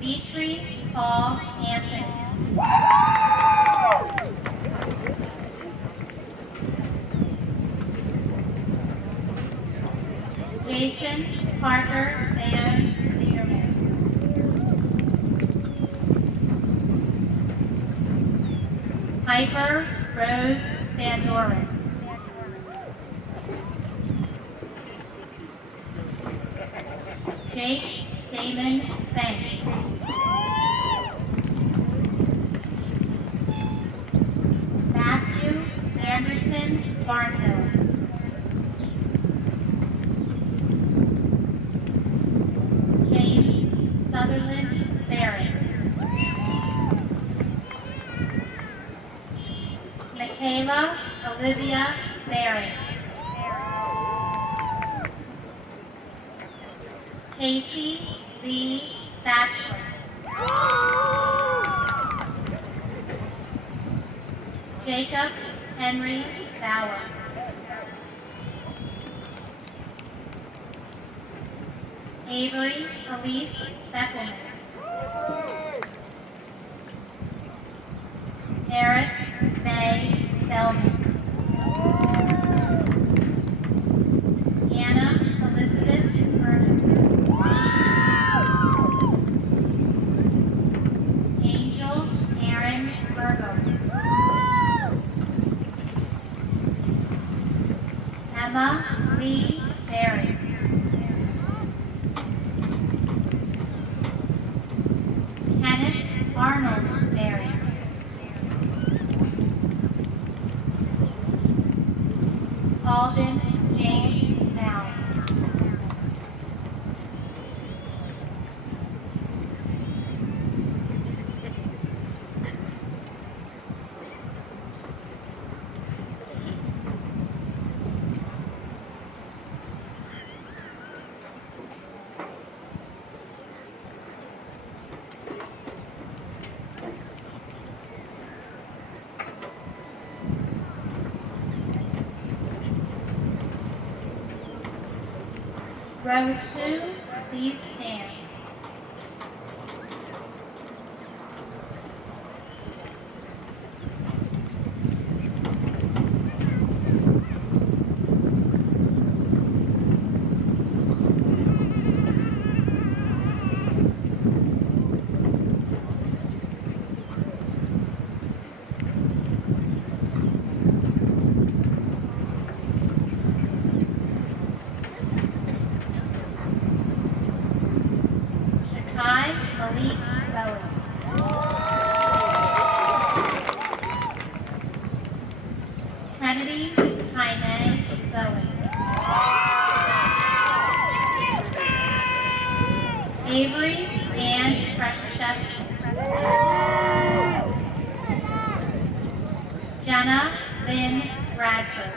Dimitri Paul Anthony. Jason Parker Van Liederman. Piper Rose Van Doren. Jake Damon Banks. Matthew Anderson Barnhill. James Sutherland Barrett. Michaela Olivia Barrett. Casey Lee Batchelor. Jacob Henry Bauer. Avery Elise Beckelman. Harris May Bellman. Anna Elizabeth Burgess. Angel Aaron Virgo. Emma Lee Berry. Kenneth Arnold Berry. Alden James Mounds. Row 2, please stand. Malik Bowen. Trinity Tainay Bowen. Avery Ann Precious. Jenna Lynn Bradford.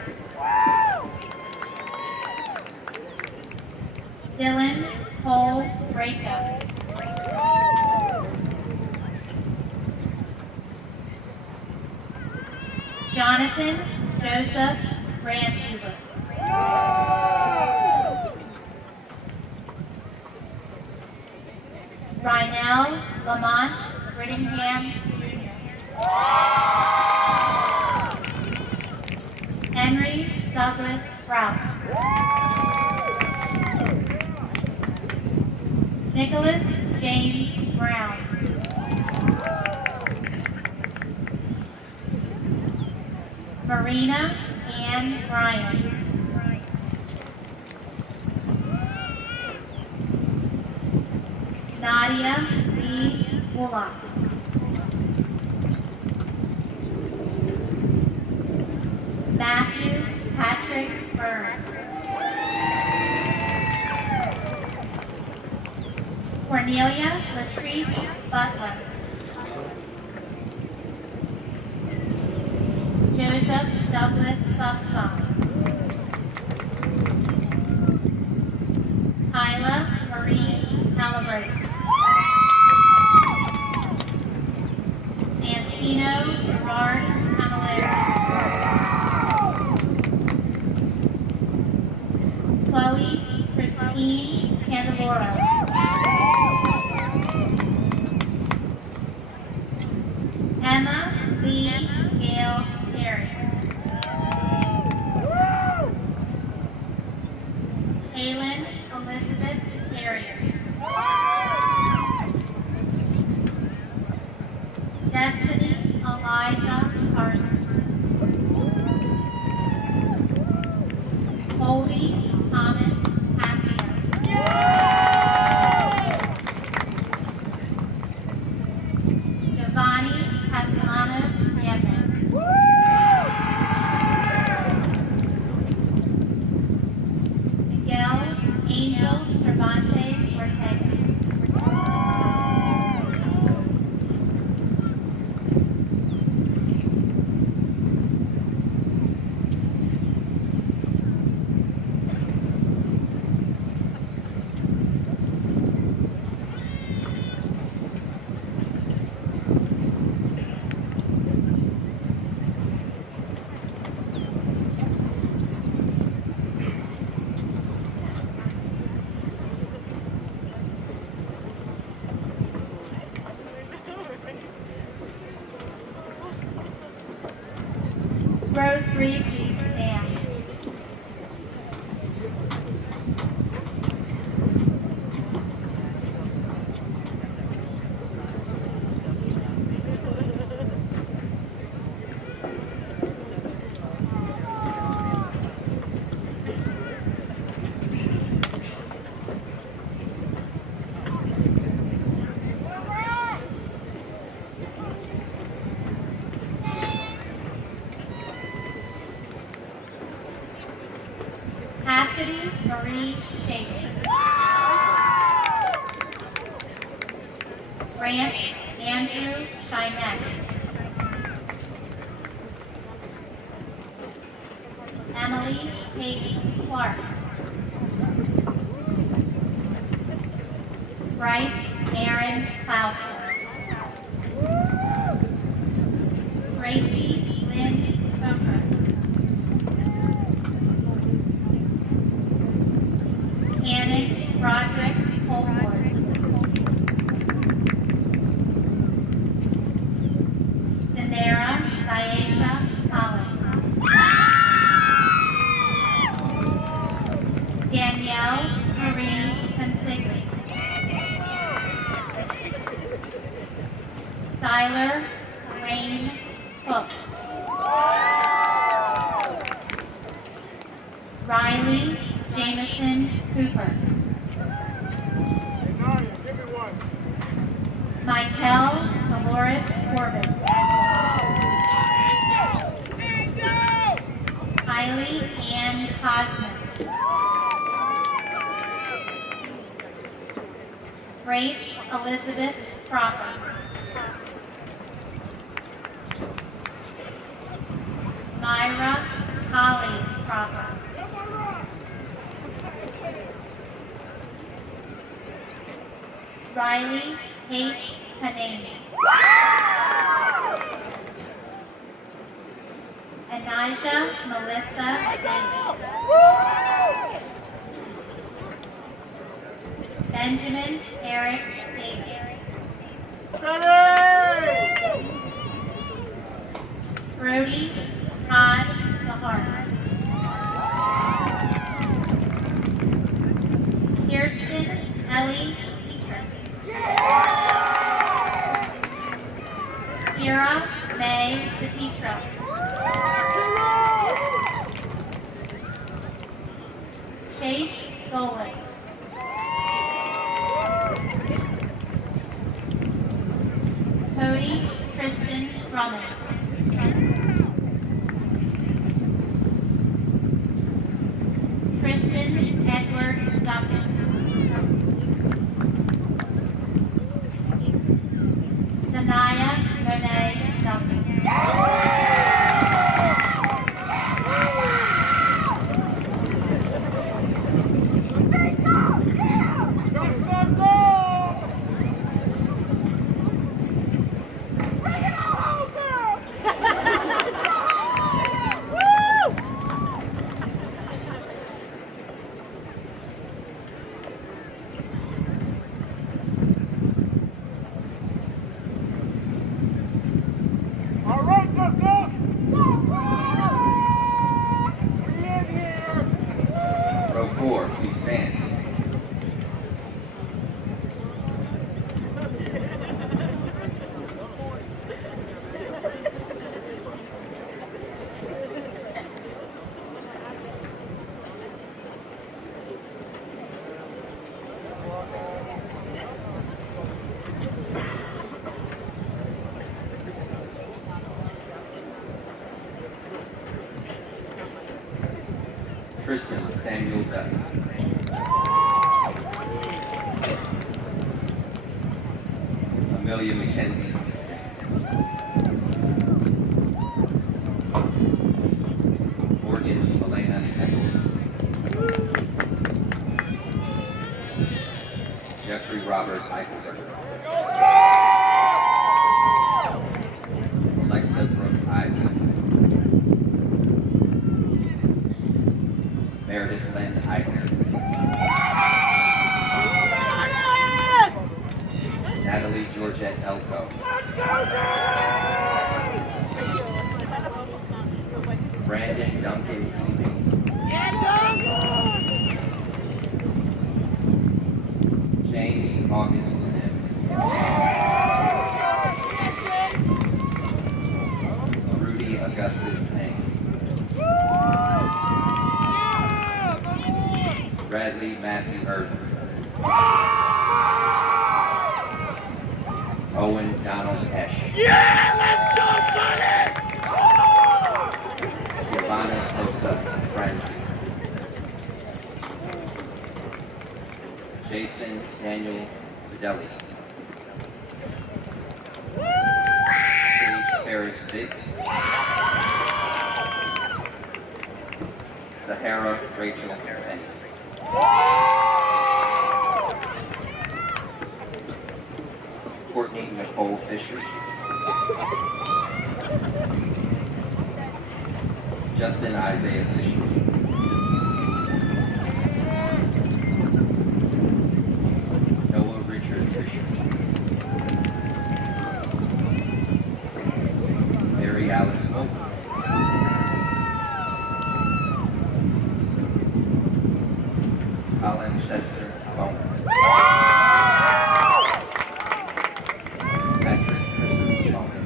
Dylan Cole Braco. Jonathan Joseph Brandhuber. Rynell Lamont Brittingham Jr. Henry Douglas Rouse. Nicholas James Brown. Marina Ann Bryan. Nadia Lee Woolock. Matthew Patrick Burns. Cornelia Latrice Butler. Joseph Douglas Buxbaum. Kyla Marie Calabrese. Santino Gerard Camilleri. Chloe Christine Candeloro. Emma Lee Gale Perry. Kaylin Elizabeth Carrier. Destiny Eliza Carson. Colby Thomas Passio. Giovanni Castellanos Nieves. Miguel Angel Cervantes Ortega. Row 3, please stand. Cassidy Marie Chase. Grant Andrew Shinette. Emily Kate Clark. Bryce Aaron Clausen. Gracie Lynn Coker. Cannon Roderick Holford. Samara Diasha Collins. Danielle Marie Consigli. Skylar Rain Cook. Riley Jameson Cooper. Michael Dolores Corbin. Kylie Ann Cosman. Grace Elizabeth Cropper. Myra Holly Cropper. Riley Tate Panani. Anijah Melissa Daisy. Benjamin Eric Davis. Brody Todd DeHart. Kirsten Ellie Dietrich. Kira May DePietro. Chase Dolan. Cody Tristan Drummond. Tristan Edward Duffin. Sanaya Renee Duffin. Row 4, please stand. Tristan Samuel Duff. Amelia Mackenzie. Morgan Elena Eccles. Jeffrey Robert Eichelberg. Alexa Brooke Isaac. Meredith Lynn Eichner. Natalie Georgette Elko. Brandon Duncan Eating. James August Lim. Rudy Augustus Payne. Bradley Matthew Irvin. Owen Donald Esch. Giovanna Sosa Franchi. Jason Daniel Fidelli. Paige Ferris Biggs. Sahara Rachel Penny. Courtney Nicole Fisher. Justin Isaiah Fisher. Noah Richard Fisher. Mary Alice Wolf. Colin Chester Bowman. Patrick Christopher Bowman.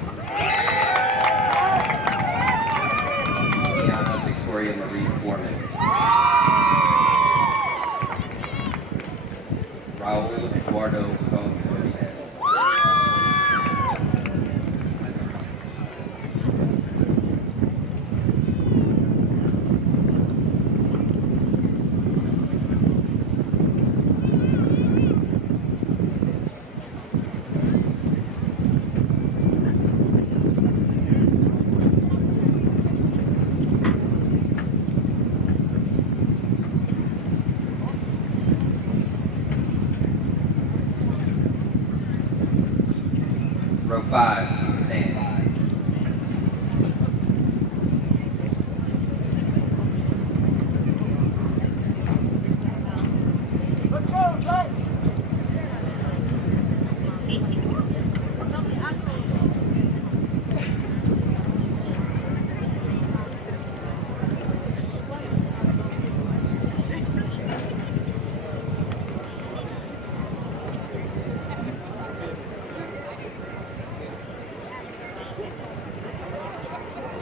Sienna Victoria Marie Foreman. Raul Eduardo Rodriguez. Row 5, please stand.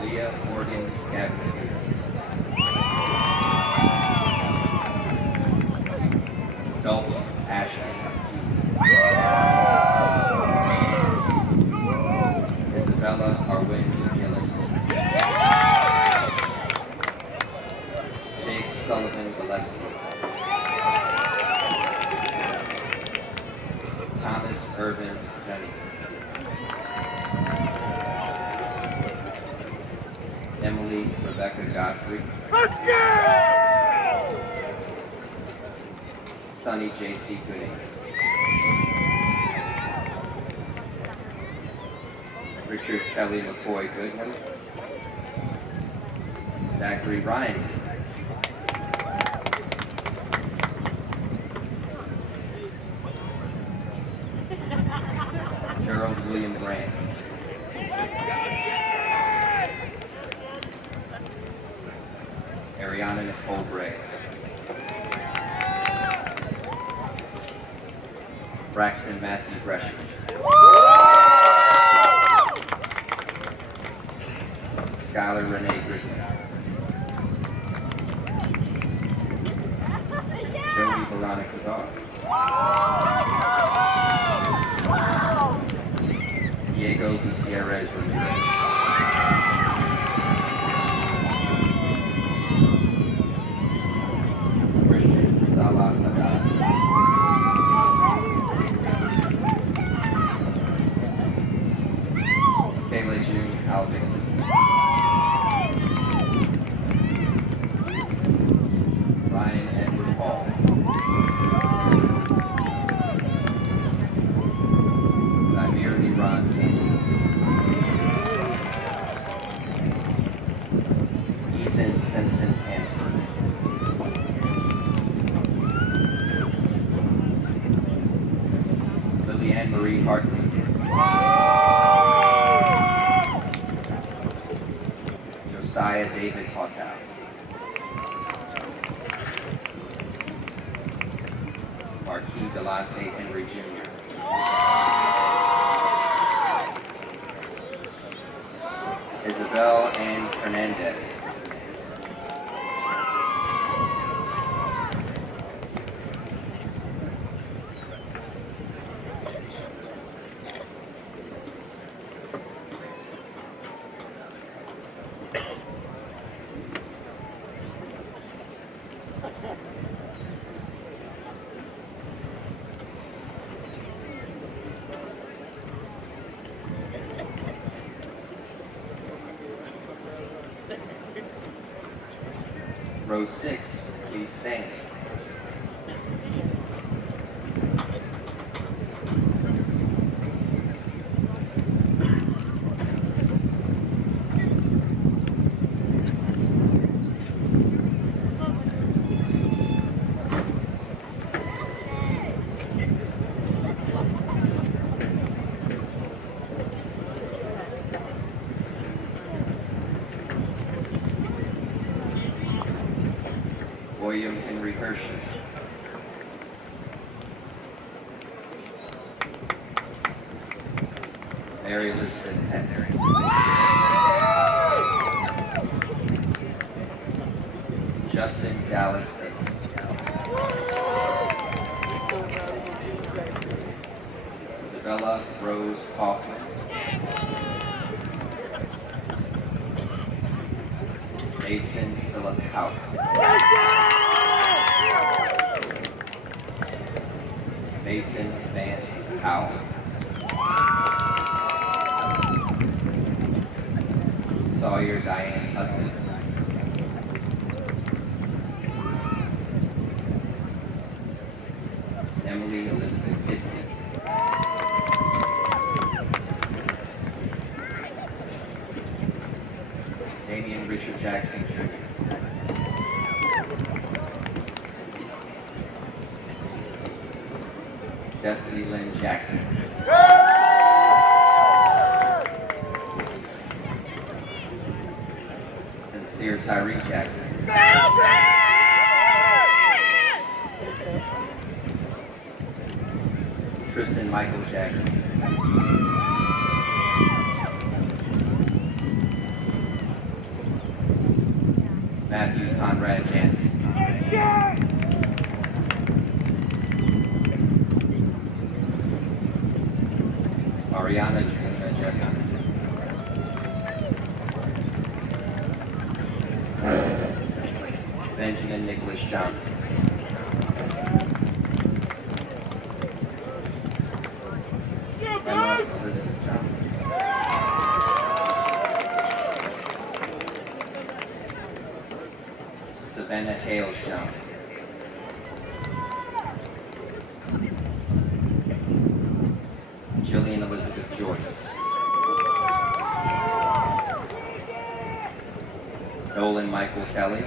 Leah Morgan Gavin. Dalton Ashton. Isabella Arwin Gillen. Jake Sullivan Gillespie. Thomas Irvin Jenny. Emily Rebecca Godfrey. Sonny J.C. Gooding. Richard Kelly McCoy Goodman. Zachary Ryan. Gerald William Grant. Ariana Nicole Gray. Braxton Matthew Gresham. Skylar Renee Griffin. Joey Veronica Goff. Diego Gutierrez Ramirez. Christian Salah Haddad. Kayla June Alvin. Ryan Edward Hall. Zamir Leron Campbell. Ethan Simpson Hansford. Lillianne Marie Hartley. Josiah David Hotow. Marquis Delante Henry Jr. Isabel Ann Hernandez. Row 6, please stand. William Henry Hershey. Mary Elizabeth Hess. Justin Dallas Hicks. Isabella Rose Kaufman. Mason Philip Houck. Mason Vance Howell. Sawyer Diane Hudson. Emily Elizabeth Hidden. Damian Richard Jackson Jr. Destiny Lynn Jackson. Sincere Tyree Jackson. Tristan Michael Jagger. Matthew Conrad Jansen. Ariana Juliana Jessup. Benjamin Nicholas Johnson. Emma Elizabeth Johnson. Savannah Hales Johnson. Jillian Elizabeth Joyce. Nolan Michael Kelly.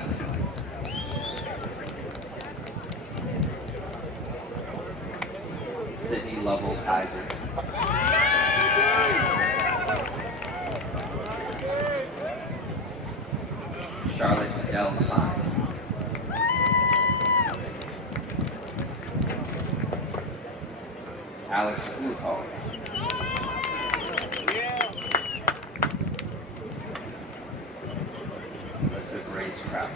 Sydney Lovell Kaiser. Charlotte Adele Klein. Alex Woodhall. Melissa Grace Krause.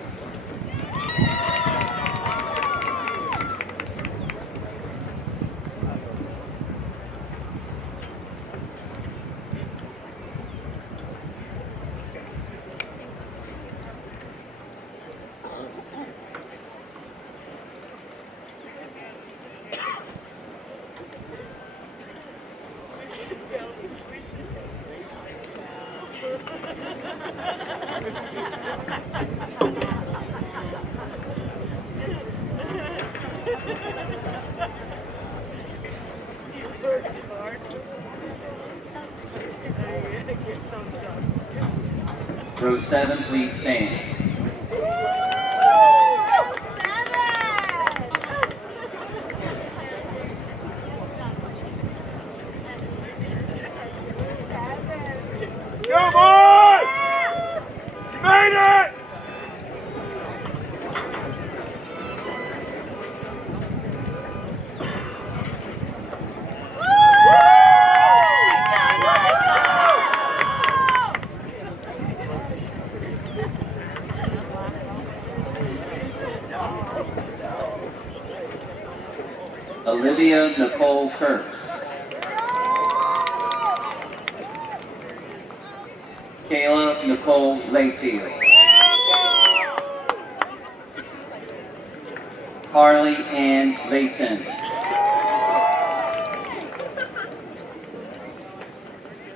Row 7, please stand. Come on! You made it! Olivia Nicole Kurtz. Kayla Nicole Layfield. Carly Ann Layton.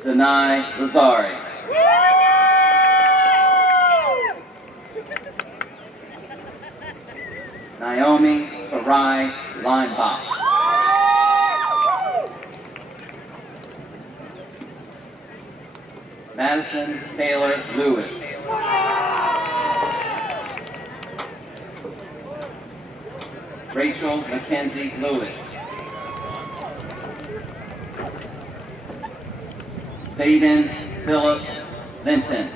Denai Lazari. Naomi Sarai Linebach. Madison Taylor Lewis. Rachel Mackenzie Lewis. Baden Philip Linton.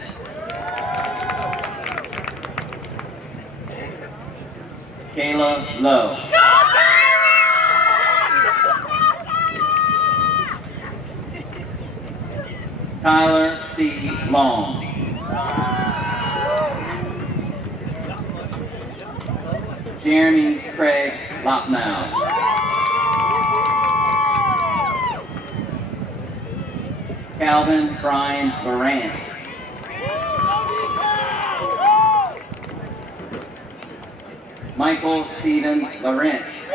Kayla Lowe. Tyler C. Long. Jeremy Craig Lopnow. Calvin Brian Lawrence. Michael Stephen Lawrence, Jr.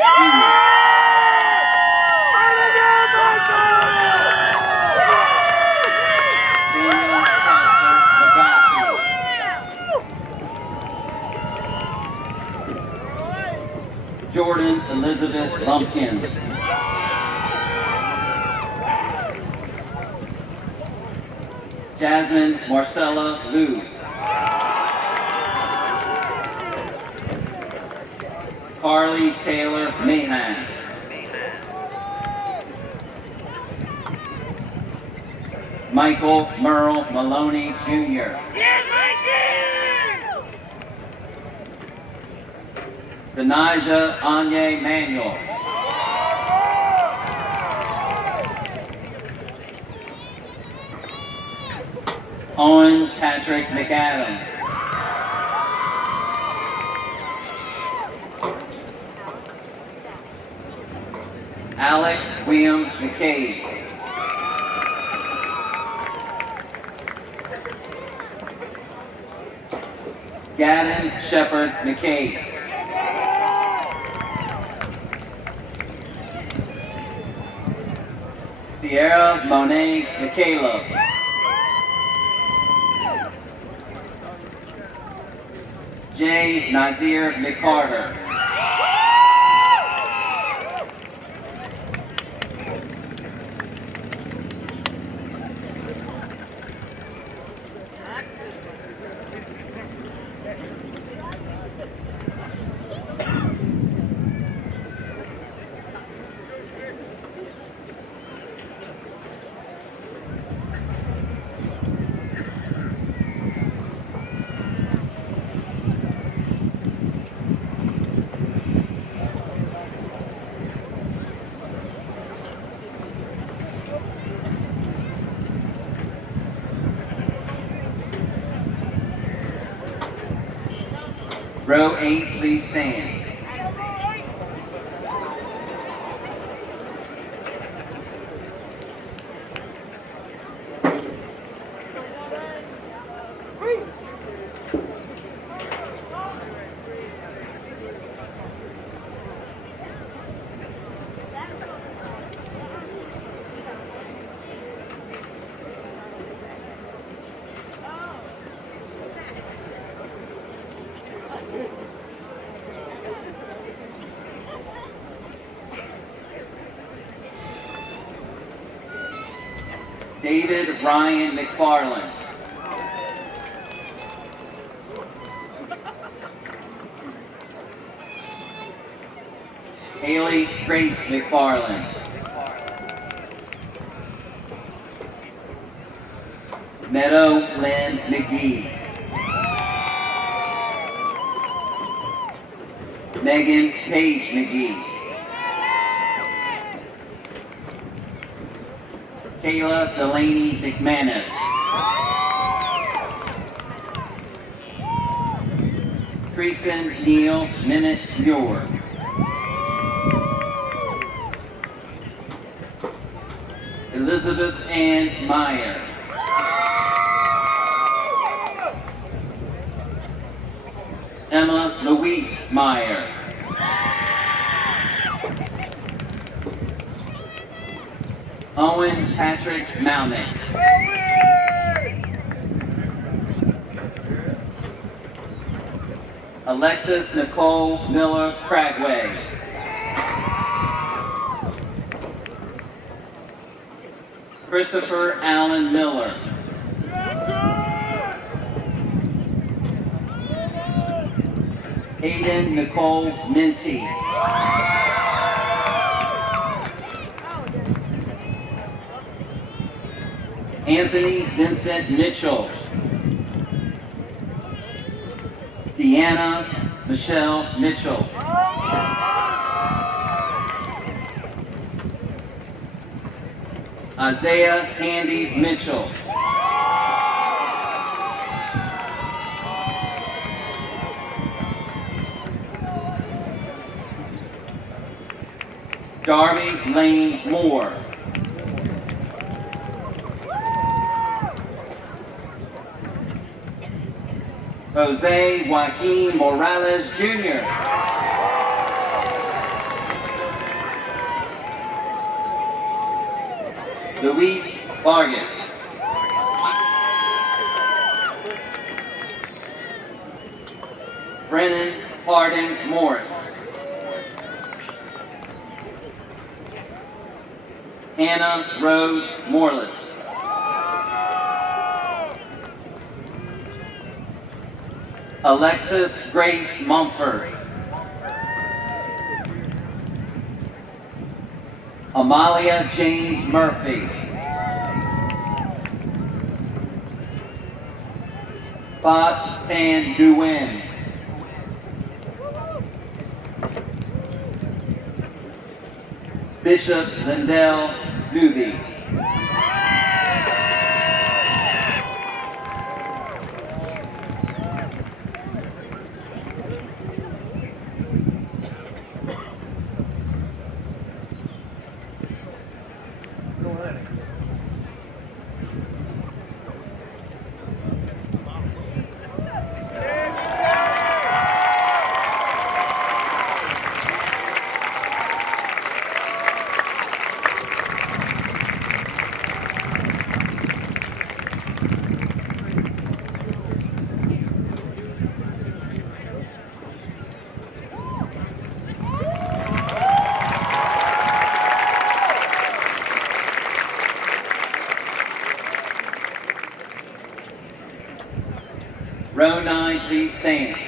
Daniel Casper Lagasse. Jordan Elizabeth Lumpkins. Jasmine Marcella Liu. Carly Taylor Mahan. Michael Merle Maloney, Jr. Denaja Anye Manuel. Owen Patrick McAdams. Alec William McCabe. Gadden Shepard McCabe. Sierra Monet McCaleb. J. Nazir McCarter. Row 8, please stand. David Ryan McFarland. Haley Grace McFarland. Meadow Lynn McGee. Megan Paige McGee. Kayla Delaney McManus. Creason Neil Minute Muir. Elizabeth Ann Meyer. Emma Louise Meyer. Owen Patrick Malnick. Alexis Nicole Miller Cragway. Christopher Allen Miller. Hayden Nicole Minty. Anthony Vincent Mitchell. Deanna Michelle Mitchell. Isaiah Andy Mitchell. Darby Lane Moore. Jose Joaquin Morales Jr. Luis Vargas. Brennan Harding Morris. Hannah Rose Morlis. Alexis Grace Mumford. Amalia James Murphy. Fat Tan Nguyen. Bishop Lindell Newby. Row 9, please stand.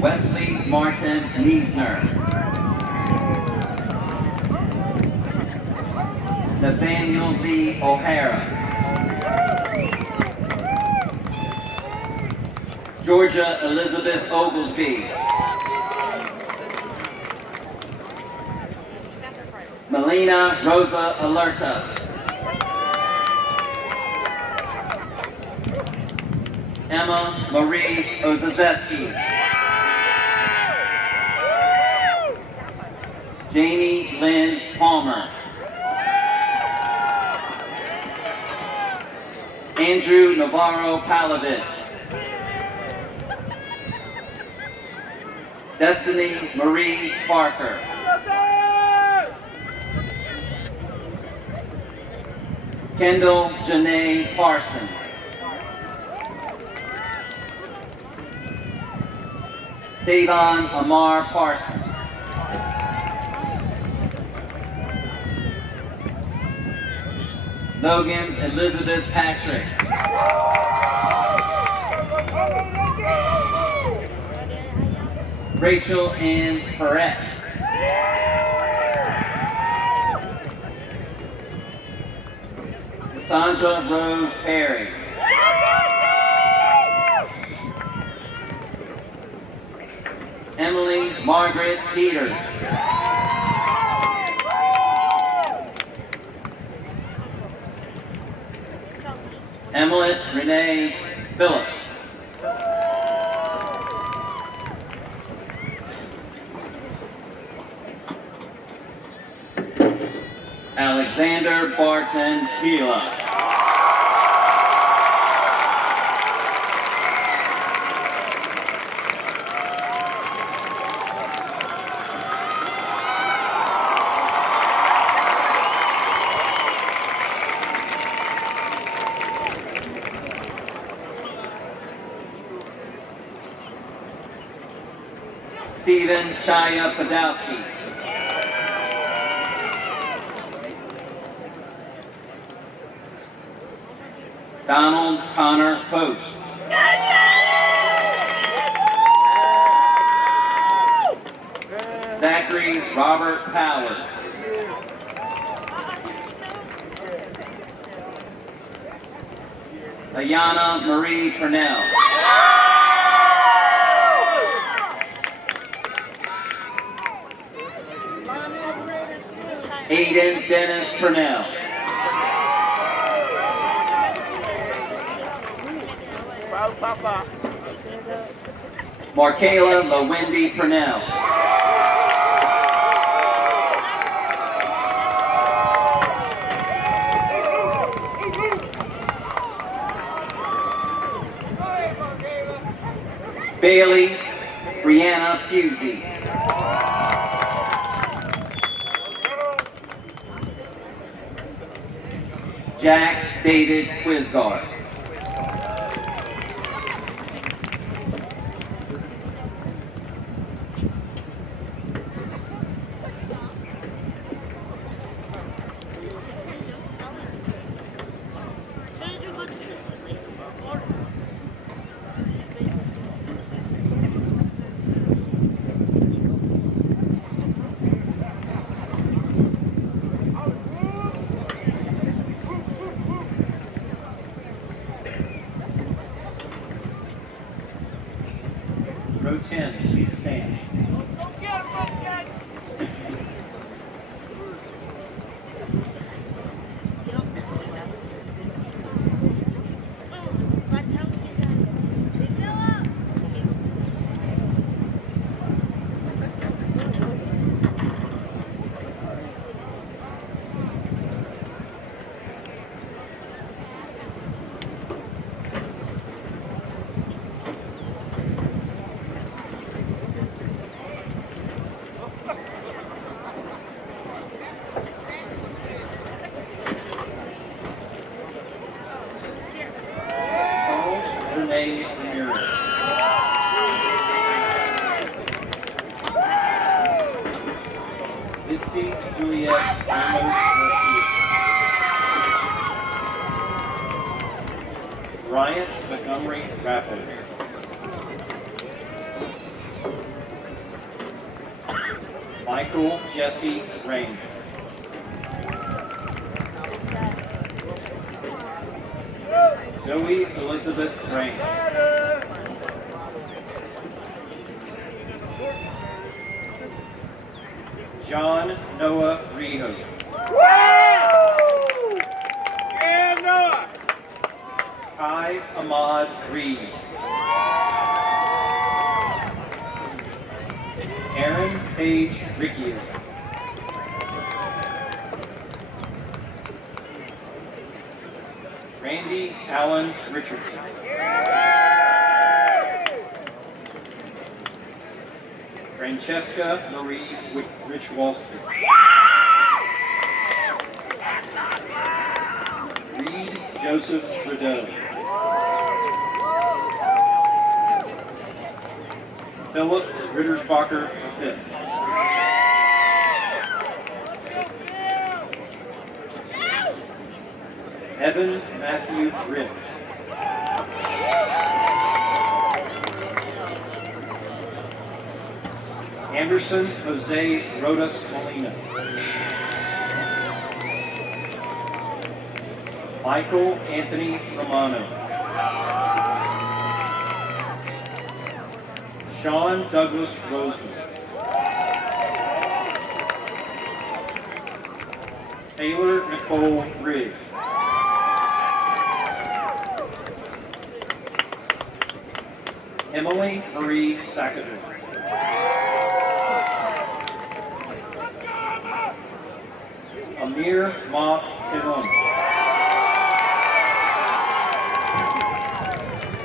Wesley Martin Niesner. Nathaniel Lee O'Hara. Georgia Elizabeth Oglesby. Melina Rosa Alerta. Emma Marie Ozazeski. Jamie Lynn Palmer. Andrew Navarro Palovitz. Destiny Marie Parker. Kendall Janae Parsons. Tavon Amar Parsons. Logan Elizabeth Patrick. Rachel Ann Perez. Cassandra Rose Perry. Emily Margaret Peters. Emily Renee Phillips. Alexander Barton Gila. Stephen Chaya Podolsky. Donald Connor Post. Zachary Robert Powers. Ayana Marie Purnell. Aiden Dennis Purnell. Markayla LaWendy Purnell. Bailey Brianna Pusey. Jack David Quisgard. Row 10, please stand. Amos Garcia. Ryan Montgomery Rappo. Michael Jesse Rain. Zoe Elizabeth Rain. John Noah Riho. Yeah, Noah! Kai Ahmad Reed. Aaron Page Riccio. Randy Allen Richardson. Francesca Marie Rich Walston. Reed Joseph Rideau. Philip Rittersbacher V. Evan Matthew Ritz. Anderson Jose Rodas Molina. Michael Anthony Romano. Sean Douglas Roseman. Taylor Nicole Rigg. Emily Marie Sackador. Amir Ma Timon.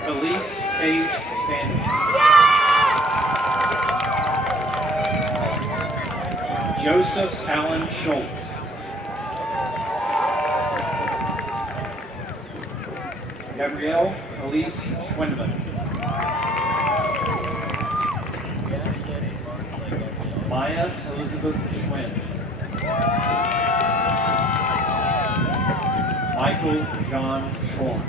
Elise Page Stanley. Joseph Allen Schultz. Gabrielle Elise Schwindman. Maya Elizabeth Schwinn. Michael John Shorn.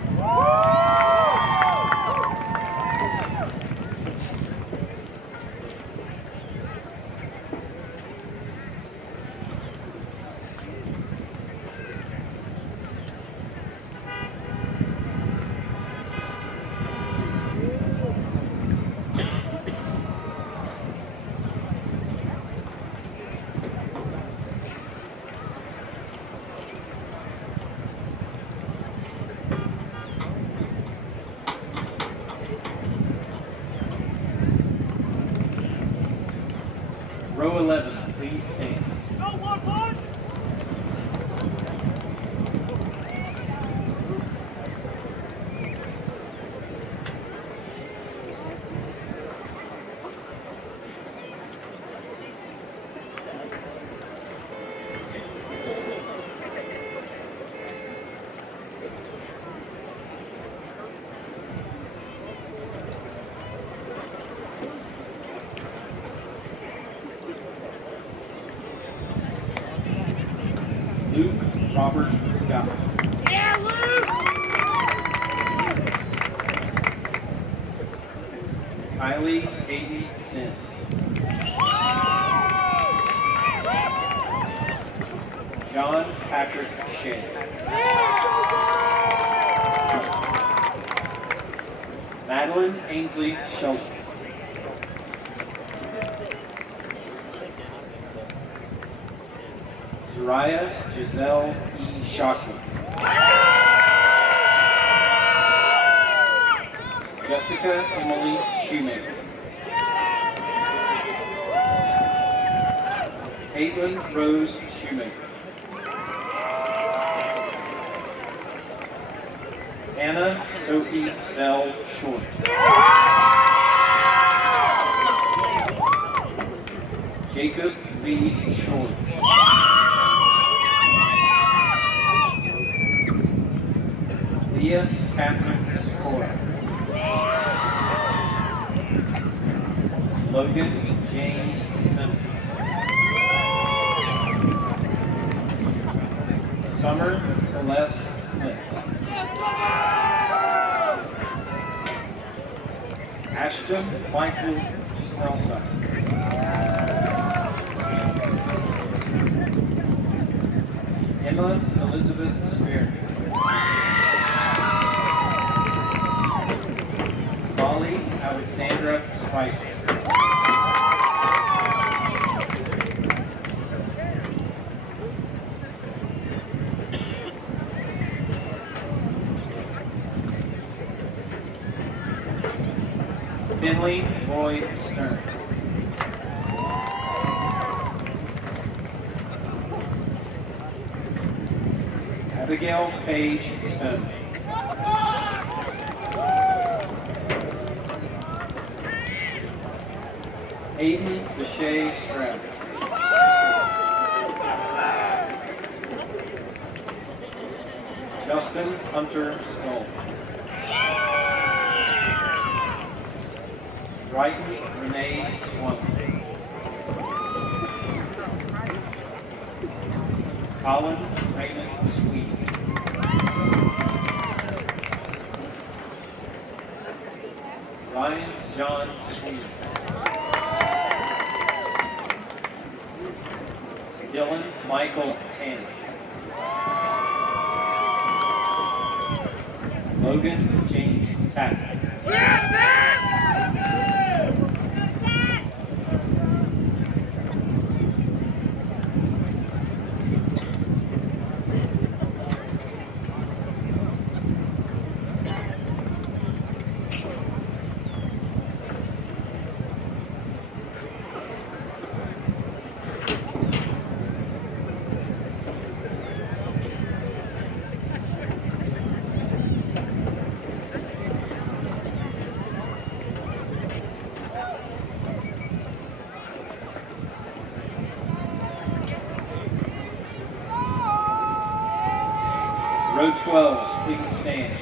Row 11, please stand. Luke Robert Scott. Yeah, Luke! Kylie Hayden Sims. John Patrick Shea. Madeline Ainsley Shelton. Zariah Giselle E. Shockman. Jessica Emily Shoemaker. Caitlin Rose Shoemaker. Anna Sophie Bell Short. Jacob Lee Short. Leah Catherine Sikora. Logan James Simmons. Summer Celeste Smith. Ashton Michael Snelson. Emma Elizabeth Spear. Molly Alexandra Spicer. Finley Lloyd Stern. Abigail Page Stone. Aiden Deshay Stroud. Justin Hunter Stoll. Brighton Renee Swanson. Colin Raymond Sweet. Ryan John Sweet. Dylan Michael Tanner. Logan James Tapper. Row 12, please stand.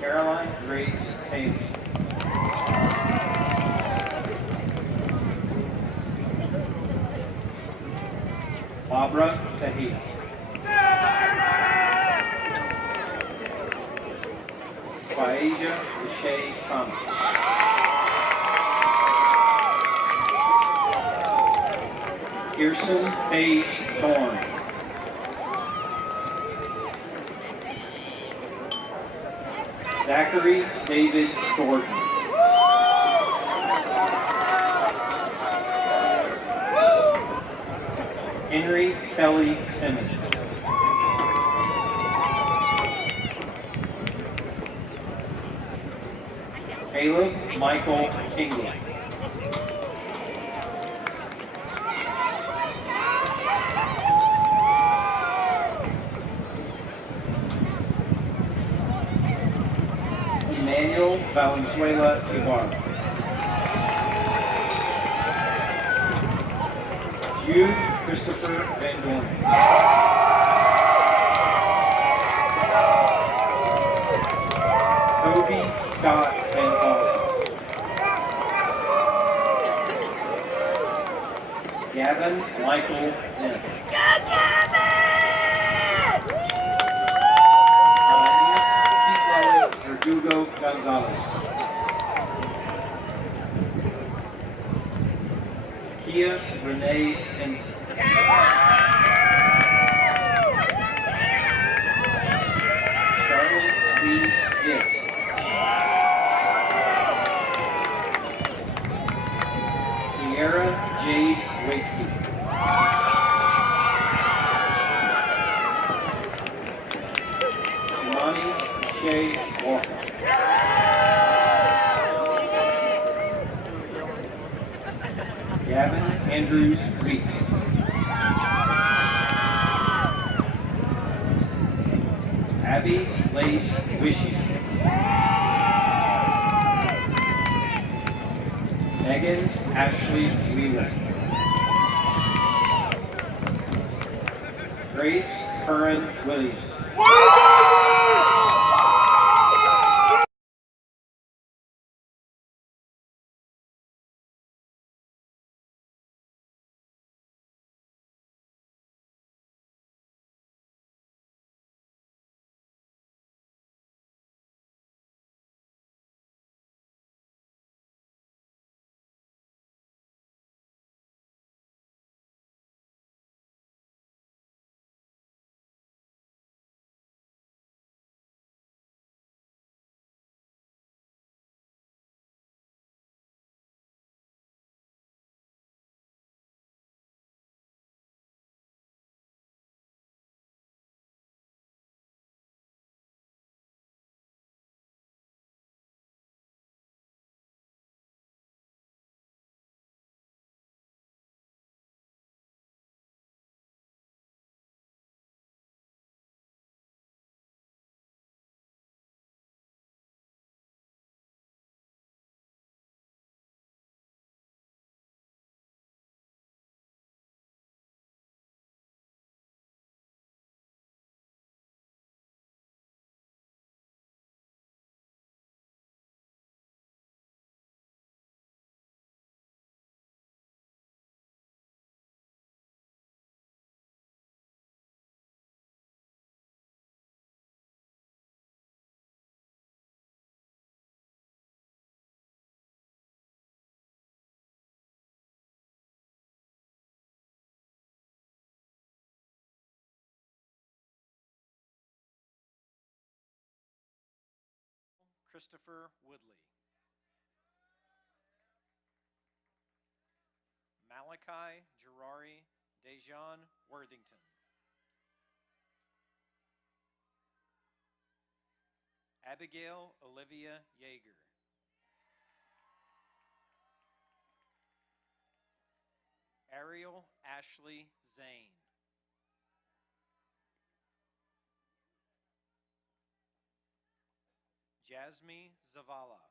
Caroline Grace Taylor. Barbara Tahiti. Quasia Deshay Thomas. Kirsten Paige Thorne. Zachary David Gordon. Henry Kelly Timmons. Caleb Michael Kingley. Emmanuel Valenzuela Ibarra. Jude Christopher Van Dorn. Toby Scott Van Fossen. Gavin Michael Dent. Verdugo Gonzalez. Kia Renee Henson. Charlotte B. Gibb. Sierra Jade Wakefield. O'Shea Walker. Gavin Andrews Weeks. Abby Lace Wishy. Megan Ashley Wheeler. Grace Curran Williams. Christopher Woodley. Malachi Gerari Dejan Worthington. Abigail Olivia Yeager. Ariel Ashley Zane. Jasmine Zavala.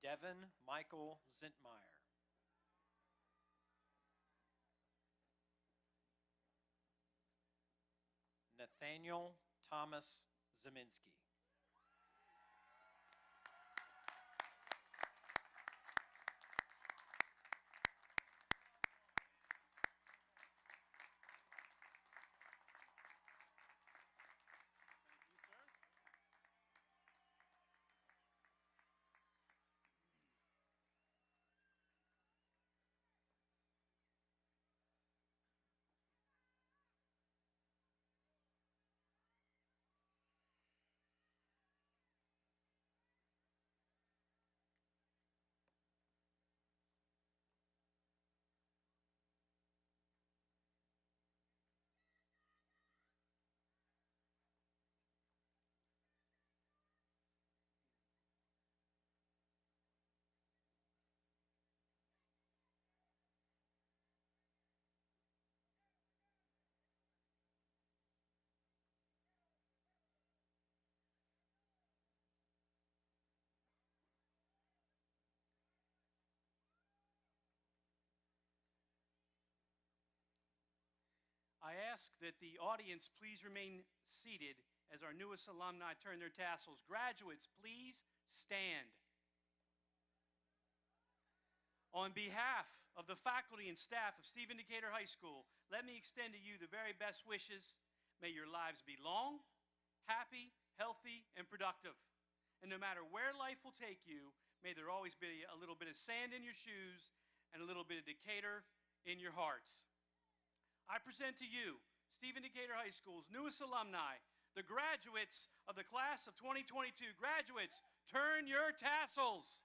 Devin Michael Zintmeyer. Nathaniel Thomas Zeminski. I ask that the audience please remain seated as our newest alumni turn their tassels. Graduates, please stand. On behalf of the faculty and staff of Stephen Decatur High School, let me extend to you the very best wishes. May your lives be long, happy, healthy, and productive. And no matter where life will take you, may there always be a little bit of sand in your shoes and a little bit of Decatur in your hearts. I present to you Stephen Decatur High School's newest alumni, the graduates of the class of 2022. Graduates, turn your tassels.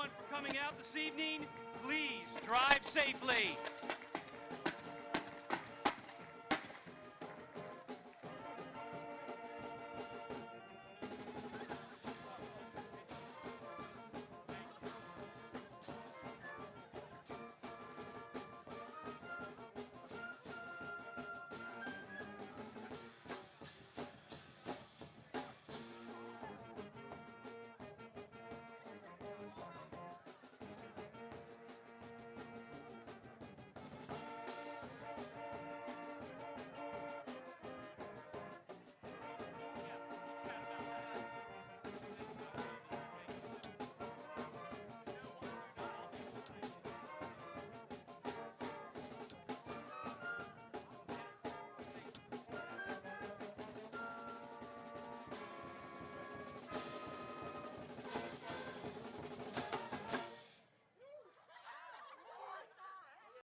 everyone for coming out this evening. Please drive safely.